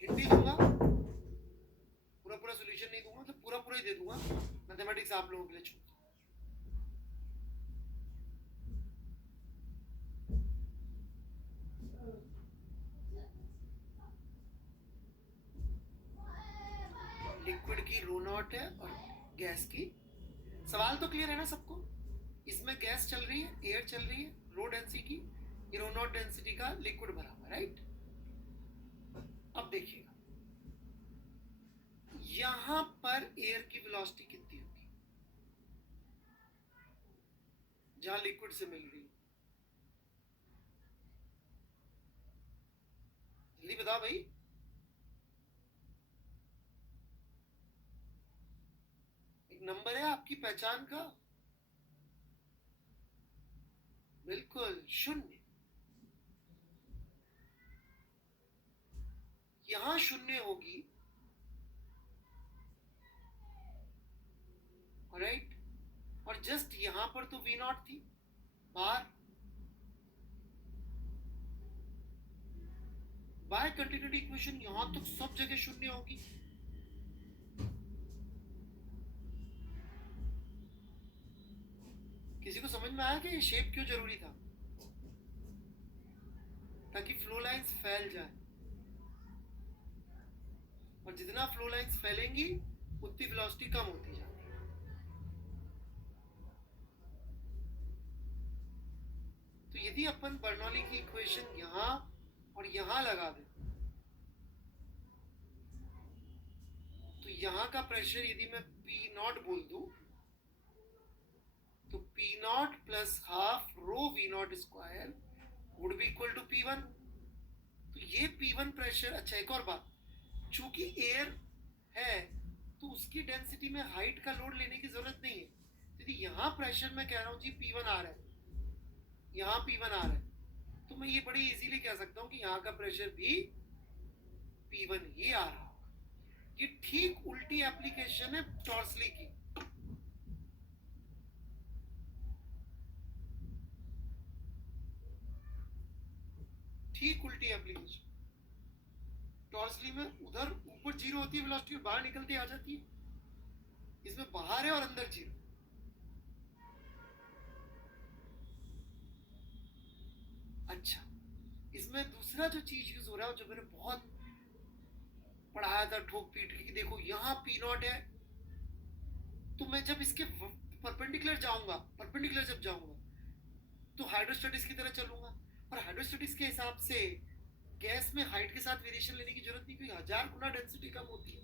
हिंदी दूंगा, पूरा पूरा सोल्यूशन नहीं दूंगा, मतलब पूरा पूरा ही दे दूंगा। मैथमेटिक्स आप लोगों के लिए छोड़, लिक्विड की रो नॉट है और गैस की। सवाल तो क्लियर है ना सबको? इसमें गैस चल रही है, एयर चल रही है, रो डेंसिटी की, रो नॉट डेंसिटी का लिक्विड भरा हुआ, राइट। अब देखिएगा यहां पर एयर की वेलोसिटी कितनी होगी जहां लिक्विड से मिल रही है? जल्दी बताओ भाई। एक नंबर है आपकी पहचान का, बिल्कुल शून्य। यहां शून्य होगी, राइट। और जस्ट यहां पर तो वी नॉट थी बाहर, बाय कंटिन्यूटी इक्वेशन यहां तक सब जगह शून्य होगी। किसी को समझ में आया कि ये शेप क्यों जरूरी था? ताकि फ्लो लाइंस फैल जाए, और जितना फ्लो लाइंस फैलेंगी उतनी वेलोसिटी कम होती जाती है। तो यदि अपन बर्नौली की इक्वेशन यहां और यहां लगा दें, तो यहां का प्रेशर यदि मैं P नॉट बोल दूं, तो P naught plus half rho V naught square would be equal to P1। तो ये P1 प्रेशर। अच्छा एक और बात, चूंकि एयर है तो उसकी डेंसिटी में हाइट का लोड लेने की जरूरत नहीं है। यदि यहाँ प्रेशर मैं कह रहा हूँ जी P1 आ रहा है, यहाँ P1 आ रहा है, तो मैं ये बड़ी इजीली कह सकता हूँ कि यहाँ का प्रेशर भी P1 ही आ रहा होगा। ये ठीक उल्टी एप्लीकेशन है टॉर्सली की। ठीक उल्टी एप्लीकेशन। टॉर्सली में उधर ऊपर जीरो होती है वेलोसिटी, बाहर निकलती आ जाती है। इसमें बाहर है और अंदर जीरो। अच्छा, इसमें दूसरा जो चीज यूज हो रहा है, जो मैंने बहुत पढ़ाया था ठोक पीट के, देखो यहाँ P नॉट है, तो मैं जब इसके परपेंडिकुलर जाऊंगा, परपेंडिकुलर जब जाऊंगा तो हाइड्रोस्टैटिक्स की तरह चलूंगा। और हाइड्रोस्टैटिक्स के हिसाब से गैस में हाइट के साथ वेरिएशन लेने की जरूरत नहीं, क्योंकि 1000 गुना डेंसिटी कम होती है।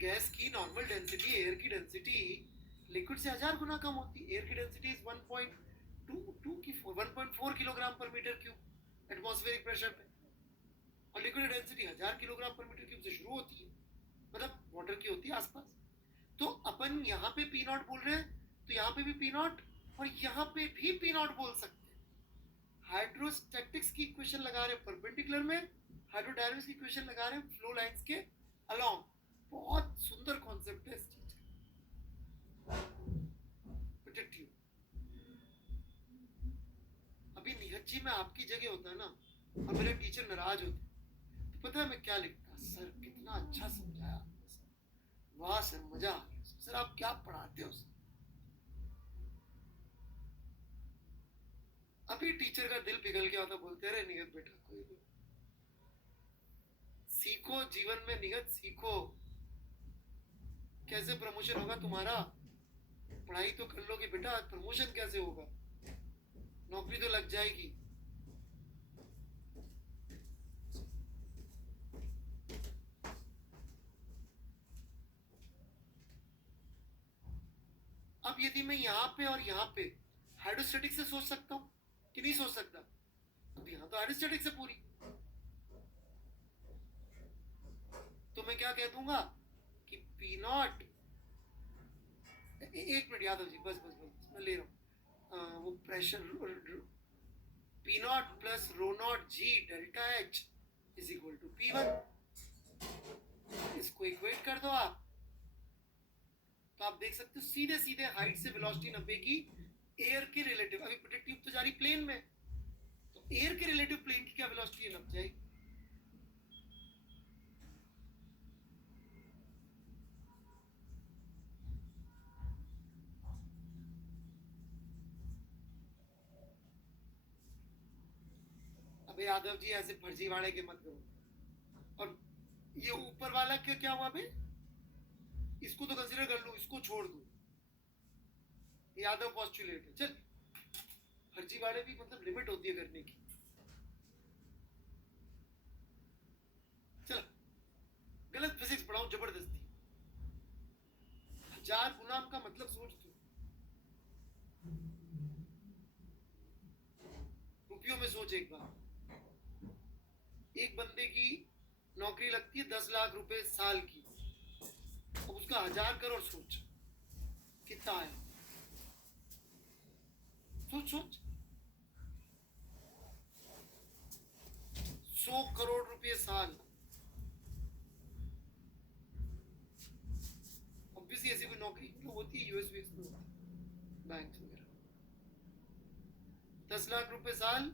गैस की नॉर्मल डेंसिटी, एयर की डेंसिटी लिक्विड से 1000 गुना कम होती है। एयर की डेंसिटी इज 1.4 किलोग्राम पर मीटर क्यूब एटमॉस्फेरिक प्रेशर पे, और लिक्विड डेंसिटी 1000 किलोग्राम पर मीटर क्यूब से शुरू होती है, मतलब वाटर की होती है आसपास। तो अपन यहाँ पे P नॉट बोल रहे हैं, तो यहाँ पे भी P नॉट और यहाँ पे भी P नॉट बोल सकते हैं। हाइड्रोस्टैटिक्स की इक्वेशन लगा रहे हैं परपेंडिकुलर में, हाइड्रोडायनामिक्स की इक्वेशन लगा रहे हैं फ्लो लाइंस के अलोंग। बहुत सुंदर कॉन्सेप्ट है इस चीज का। अभी निहत जी में आपकी जगह होता है ना, और मेरे टीचर नाराज होते, तो पता है मैं क्या लिखता? सर कितना अच्छा समझाया, वाह सर मजा आ गया सर, आप क्या पढ़ाते हो सर। अभी टीचर का दिल पिघल गया होता, बोलते रहे निगत बेटा कोई नहीं, सीखो जीवन में निगत, सीखो कैसे प्रमोशन होगा तुम्हारा। पढ़ाई तो कर लोगे बेटा, प्रमोशन कैसे होगा, नौकरी तो लग जाएगी। यदि मैं यहाँ पे और यहाँ पे हाइड्रोस्टैटिक से सोच सकता हूँ कि नहीं सोच सकता? अब यहाँ तो हाइड्रोस्टैटिक से पूरी, तो मैं क्या कह दूंगा कि पी नॉट, एक मिनट यादव जी, बस बस बस मैं ले रहा हूँ वो pressure, P naught plus rho naught G delta H is equal to P1। इसको इक्वेट कर दो आप, तो आप देख सकते हो सीधे सीधे हाइट से वेलोसिटी नापेगी एयर के रिलेटिव। अभी प्रोजेक्टिव तो जा रही प्लेन में, तो एयर के रिलेटिव प्लेन की क्या वेलोसिटी नप जाएगी। अबे यादव जी ऐसे फर्जीवाड़े के मत करो। और ये ऊपर वाला क्या हुआ बे, इसको तो कंसीडर कर लूं, इसको छोड़ दूं, यादव पॉस्टुलेट है। चल, फर्जीवाड़े भी मतलब लिमिट होती है करने की। चल, गलत फिजिक्स पढ़ाऊं जबरदस्ती, 1000 गुलाम का मतलब सोच तू, रुपयों में सोच एक बार। एक बंदे की नौकरी लगती है 10 लाख रुपए साल की, अब उसका 1000 करोड़ सोच कितना है, सोच सोच। 100 करोड़ रुपए साल, ऑब्वियसली ऐसी कोई नौकरी जो होती है यूएस में होती है, बैंक वगैरह। 10 लाख रुपए साल,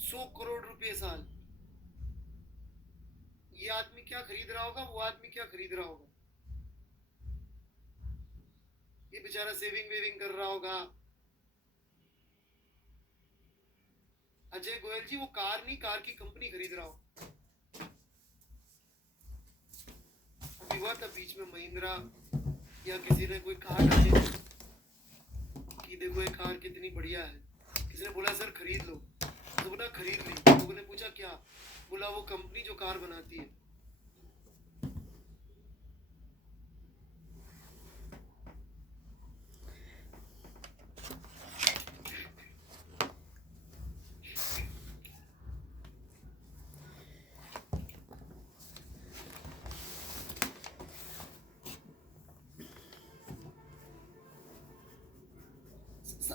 100 करोड़ रुपए साल। ये आदमी क्या खरीद रहा होगा, वो आदमी क्या खरीद रहा होगा, ये बेचारा सेविंग वेविंग कर रहा होगा। अजय गोयल जी वो कार नहीं, कार की कंपनी खरीद रहा हो। अभी हुआ था बीच में महिंद्रा या किसी ने कोई कार डाली कि देखो ये कार कितनी बढ़िया है, किसी ने बोला सर खरीद लो, तो बोला खरीद ली। लोगों ने पूछा क्या, बोला वो कंपनी जो कार बनाती है।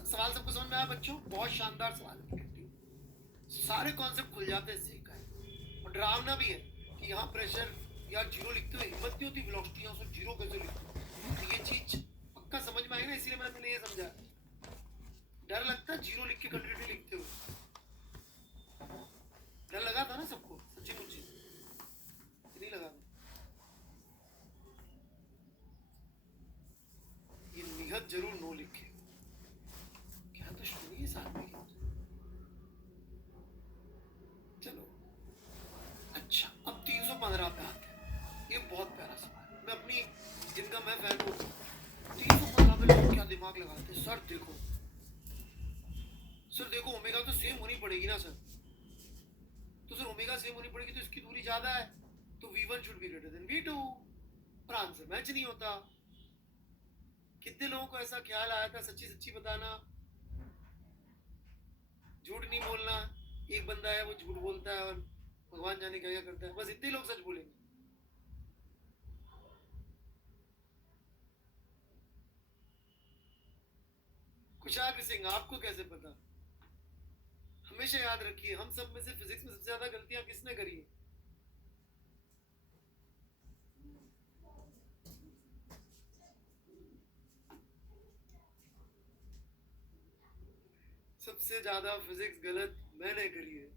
सवाल सबको समझ में आया बच्चों? बहुत शानदार सवाल है, सारे कॉन्सेप्ट खुल जाते हैं इससे का है। और डरावना भी है कि यहाँ प्रेशर या जीरो लिखते हुए हिम्मत नहीं होती, वेलोसिटी यहाँ से जीरो कैसे लिखते हो, तो ये चीज पक्का समझ में आई ना, इसीलिए मैंने ये समझा। डर लगता जीरो लिख के कंटिन्यूटी लिखते हुए, डर लगा था ना सबको, सच्ची मुझे नहीं लगा। ये निहत जरूर नो लिखे, क्या दुश्मनी है साथ में। चलो अच्छा, अब 315 पे आते हैं। ये बहुत प्यारा सवाल है, मैं अपनी जिनका मैं फैन हूँ 315 पे लोग क्या दिमाग लगाते हैं। सर देखो ओमेगा तो सेम होनी पड़ेगी ना सर, तो सर ओमेगा सेम होनी पड़ेगी तो इसकी दूरी ज्यादा है, तो V1 should be greater than V2, पर आंसर मैच नहीं होता। कितने लोगों को ऐसा ख्याल आया था, सच्ची सच्ची बताना, झूठ नहीं बोलना। एक बंदा है वो झूठ बोलता है और भगवान जाने क्या क्या करता है, बस इतने लोग सच बोलेंगे। कुशाग्र सिंह आपको कैसे पता? हमेशा याद रखिए हम सब में से फिजिक्स में सबसे ज्यादा गलतियां किसने करी है? सबसे ज्यादा फिजिक्स गलत मैंने करी है।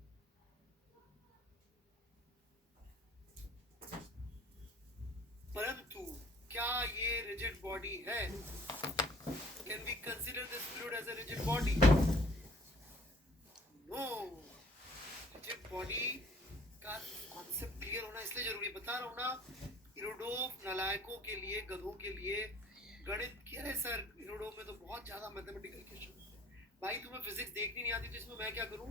परंतु क्या ये रिजिड बॉडी है? Can we consider this fluid as a rigid body? No. Rigid body का कॉन्सेप्ट क्लियर होना इसलिए जरूरी, बता रहा हूं ना, इरोडोव नालायकों के लिए, गधों के लिए गणित की। अरे सर इरोडोव में तो बहुत ज्यादा मैथमेटिकल क्वेश्चन। भाई तुम्हें फिजिक्स देखनी नहीं आती तो इसमें मैं क्या करूं?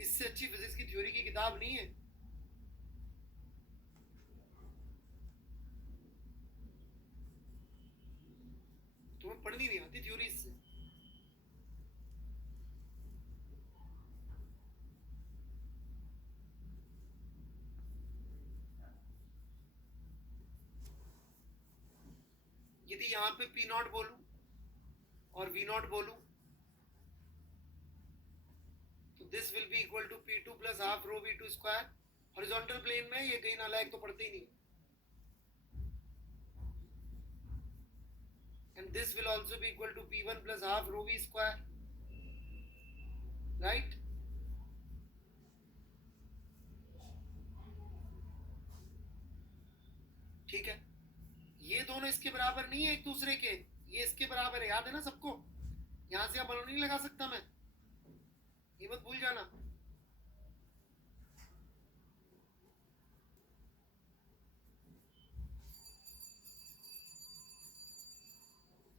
इससे अच्छी फिजिक्स की थ्योरी की किताब नहीं है। पढ़नी नहीं आती थ्योरी से। यदि यहां पे पी नॉट बोलूं और वी नॉट बोलूं तो this will be equal to P two plus half rho V two square. Horizontal plane में ये कहीं नालायक तो पढ़ते ही नहीं। And this will also be equal to P1 plus half rho V square, right? ठीक है, ये दोनों इसके बराबर नहीं है एक दूसरे के, ये इसके बराबर है, याद है ना सबको। यहां से अब बल नहीं लगा सकता मैं, ये मत भूल जाना।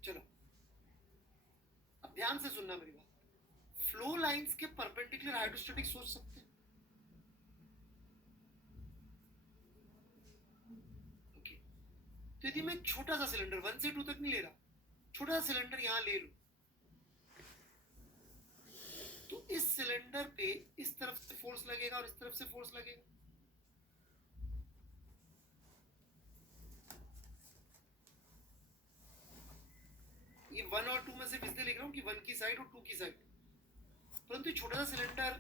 चलो अब ध्यान से सुनना मेरी बात। फ्लो लाइंस के परपेंडिकुलर हाइड्रोस्टैटिक सोच सकते हैं। ओके, तो यदि मैं छोटा सा सिलेंडर 1 से 2 तक नहीं ले रहा, छोटा सा सिलेंडर यहां ले लूं, तो इस सिलेंडर पे इस तरफ से फोर्स लगेगा और इस तरफ से फोर्स लगेगा। ये 1 और 2 में सिर्फ इसलिए लिख रहा हूं कि 1 की साइड और 2 की साइड, परंतु छोटा सा सिलेंडर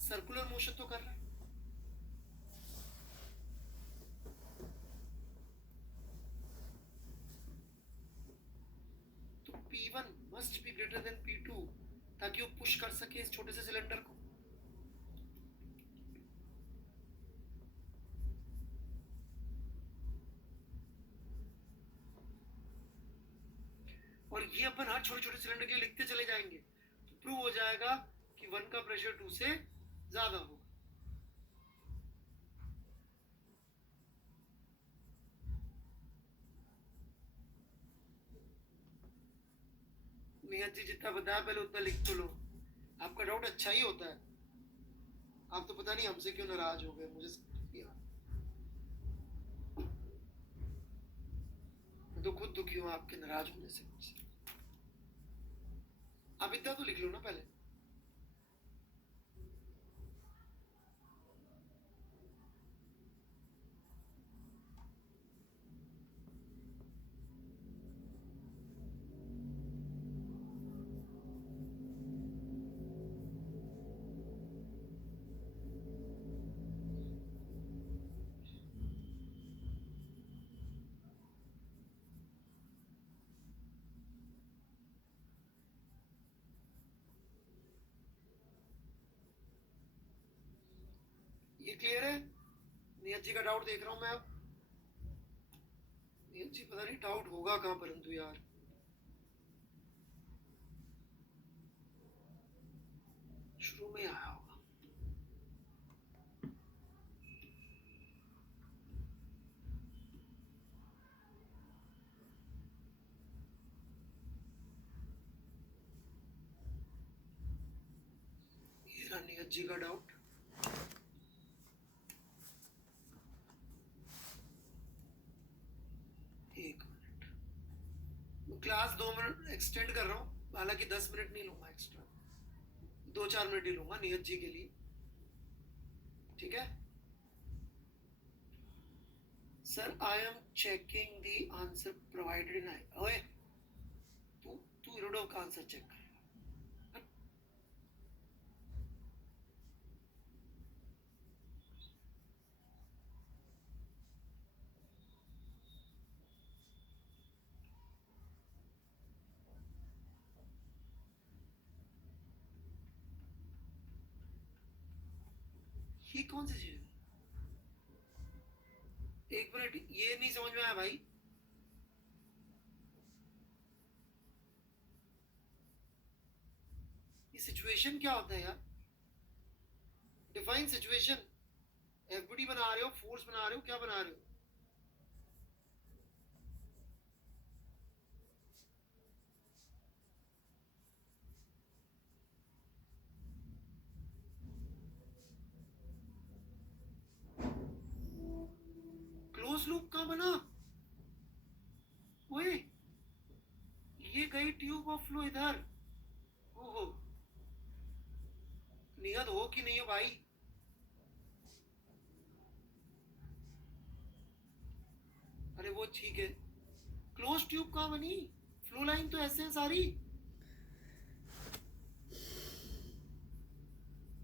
सर्कुलर मोशन तो कर रहा है। तो P1 must be greater than P2 ताकि वो पुश कर सके इस छोटे से सिलेंडर को। और ये अपन हर छोटे छोटे सिलेंडर के लिए लिखते चले जाएंगे तो प्रूव हो जाएगा कि 1 का प्रेशर 2 से ज्यादा होगा। नियत जी जितना बताया पहले उतना लिख तो लो, आपका डाउट अच्छा ही होता है। आप तो पता नहीं हमसे क्यों नाराज हो गए, मुझे मैं तो खुद दुखी हूं आपके नाराज होने से मुझसे। आप इतना तो लिख लो ना पहले। ये क्लियर है? नियत जी का डाउट देख रहा हूं मैं अब। नियत जी पता नहीं डाउट होगा कहां, परंतु यार शुरू में आया होगा। ये रहा नियत जी का डाउट। एक मिनट, क्लास 2 मिनट एक्सटेंड कर रहा हूँ, हालांकि 10 मिनट नहीं लूंगा एक्स्ट्रा, 2-4 मिनट ही लूंगा नियत जी के लिए, ठीक है sir. I am checking the answer provided in I. ओए तू इरोडोव का आंसर चेक कर। ये कौन सी चीज है? एक मिनट, ये नहीं समझ में आया भाई। ये सिचुएशन क्या होता है यार? Define situation. एफबीडी बना रहे हो, फोर्स बना रहे हो, क्या बना रहे हो? क्लोज लूप कहां बना? ओए गई ट्यूब और फ्लो इधर। ओहो, नियत हो कि नहीं हो भाई? अरे वो ठीक है, क्लोज ट्यूब कहाँ बनी? फ्लो लाइन तो ऐसे है सारी।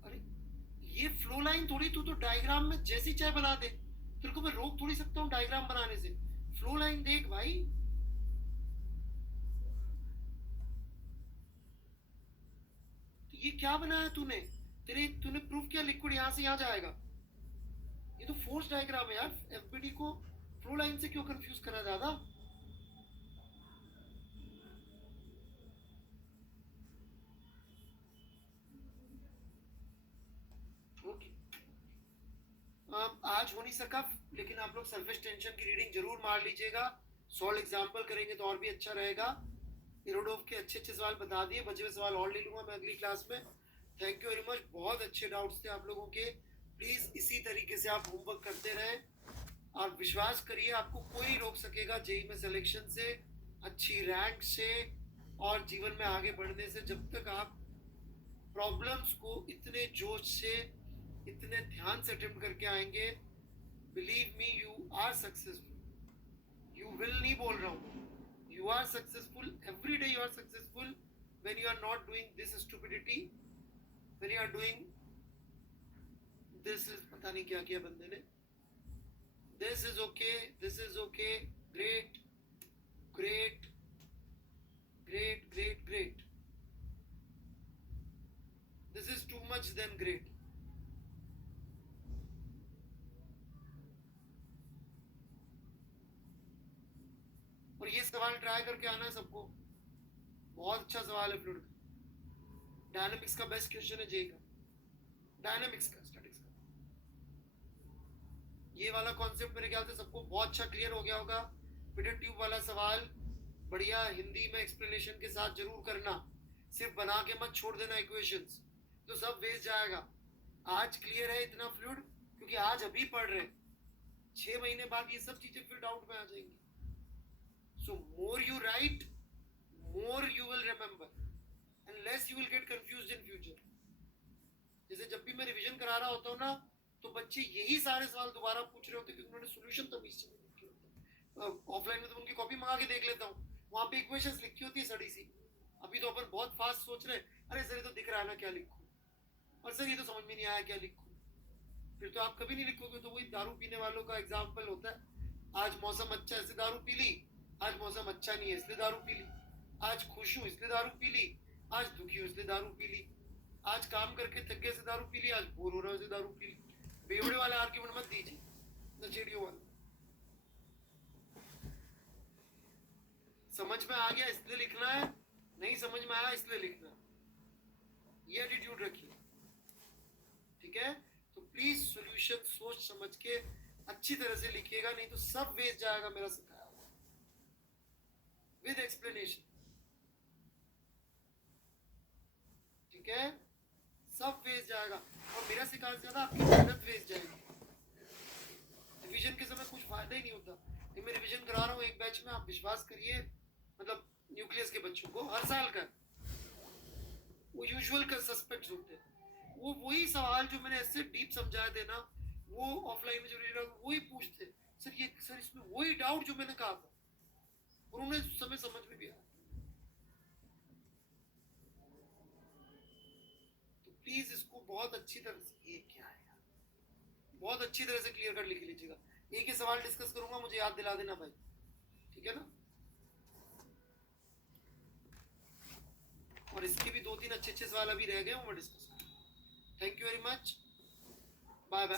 अरे ये फ्लो लाइन थोड़ी, तू तो डायग्राम में जैसी चाहे बना दे, तेरे को मैं रोक थोड़ी सकता हूँ डायग्राम बनाने से। फ्लो लाइन देख भाई, तो ये क्या बनाया तूने? तूने प्रूफ किया लिक्विड यहाँ से यहाँ जाएगा? ये तो फोर्स डायग्राम है यार। एफबीडी को फ्लो लाइन से क्यों कंफ्यूज करा ज्यादा? ओके, आज हो नहीं सका, लेकिन आप लोग सरफेस टेंशन की रीडिंग जरूर मार लीजिएगा। सॉल्व एग्जाम्पल करेंगे तो और भी अच्छा रहेगा। इरोडोव के अच्छे अच्छे सवाल बता दिए, बचे हुए सवाल और ले लूंगा मैं अगली क्लास में। थैंक यू वेरी मच, बहुत अच्छे डाउट्स थे आप लोगों के। प्लीज इसी तरीके से आप होमवर्क करते रहें। आप विश्वास करिए, आपको कोई नहीं रोक सकेगा जेई में सिलेक्शन से, अच्छी रैंक से और जीवन में आगे बढ़ने से, जब तक आप प्रॉब्लम्स को इतने जोश से, इतने ध्यान से अटेम्प्ट करके आएंगे। Believe me, you are successful. You will नहीं बोल रहा हूँ, you are successful every day। you are successful when you are not doing this stupidity, when you are doing this is, पता नहीं क्या किया बंदे ने। this is okay, this is okay, great great great great great, this is too much then great। और ये सवाल try करके आना है सबको, बहुत अच्छा सवाल है फ्लूइड का। डायनामिक्स का बेस्ट क्वेश्चन है जेई का, डायनामिक्स का, स्टैटिक्स का। ये वाला कॉन्सेप्ट मेरे ख्याल से सबको बहुत अच्छा क्लियर हो गया होगा। फिटेड ट्यूब वाला सवाल बढ़िया हिंदी में एक्सप्लेनेशन के साथ जरूर करना, सिर्फ बना के मत छोड़ देना इक्वेशंस, तो सब वेस्ट जाएगा। आज क्लियर है इतना फ्लूइड, क्योंकि आज अभी पढ़ रहे, 6 महीने बाद ये सब चीजें फिर डाउट में आ जाएंगी। So more you write, more you will remember, and less you will get confused in future। जैसे जब भी मैं रिवीजन करा रहा होता हूँ ना, तो बच्चे यही सारे सवाल दोबारा पूछ रहे होते हैं, क्योंकि उन्होंने सोल्यूशन तभी से नहीं लिखे होते। ऑफलाइन में तो उनकी कॉपी मंगा के देख लेता हूँ, वहाँ पे इक्वेशंस लिखी होती है सड़ी सी। अभी तो अपन बहुत फास्ट सोच रहे हैं, अरे सर ये तो दिख रहा है ना, क्या लिखूं, और सर ये तो समझ में नहीं आया क्या लिखूं। फिर तो आप कभी नहीं लिखोगे। तो वही दारू पीने वालों का एग्जाम्पल होता है। आज मौसम अच्छा है इसलिए दारू पी ली, आज मौसम अच्छा नहीं है इसलिए दारू पी ली, आज खुश हूँ इसलिए दारू पी ली, आज दुखी हूँ इसलिए दारू पी ली, आज काम करके थक गए से दारू पी ली, आज बोर हो रहा है दारू पी ली। बेवड़े वाला आर्ग्यूमेंट मत दीजिए, नचेड़ियों वाला। समझ में आ गया इसलिए लिखना है, नहीं समझ में आया इसलिए लिखना है, ये एटीट्यूड रखिए, ठीक है? तो प्लीज सॉल्यूशन सोच समझ के अच्छी तरह से लिखिएगा, नहीं तो सब वेस्ट जाएगा मेरा सिखाया हुआ विद एक्सप्लेनेशन, ठीक है? सब वेस्ट जाएगा, और मेरा सिखाने से ज्यादा आपकी मेहनत वेस्ट जाएगी। रिवीजन के समय कुछ फायदा ही नहीं होता। मैं रिवीजन करा रहा हूँ एक बैच में, आप विश्वास करिए, मतलब न्यूक्लियस के बच्चों को हर साल का, वो यूजुअल का सस्पेक्ट्स होते हैं, वो वही सवाल जो मैंने ऐसे डीप समझाए थे ना, वो ऑफलाइन में जो वही पूछते, सर ये सर इसमें वही डाउट जो मैंने कहा था, और उन्हें उस समय समझ में भी आया। तो प्लीज इसको बहुत अच्छी तरह से, ये क्या है यार, बहुत अच्छी तरह से क्लियर कर लिख लीजिएगा। एक ही सवाल डिस्कस करूंगा, मुझे याद दिला देना भाई, ठीक है ना? और इसके भी 2-3 अच्छे अच्छे सवाल अभी रह गए, वो मैं डिस्कस करूंगा। Thank you very much, bye bye.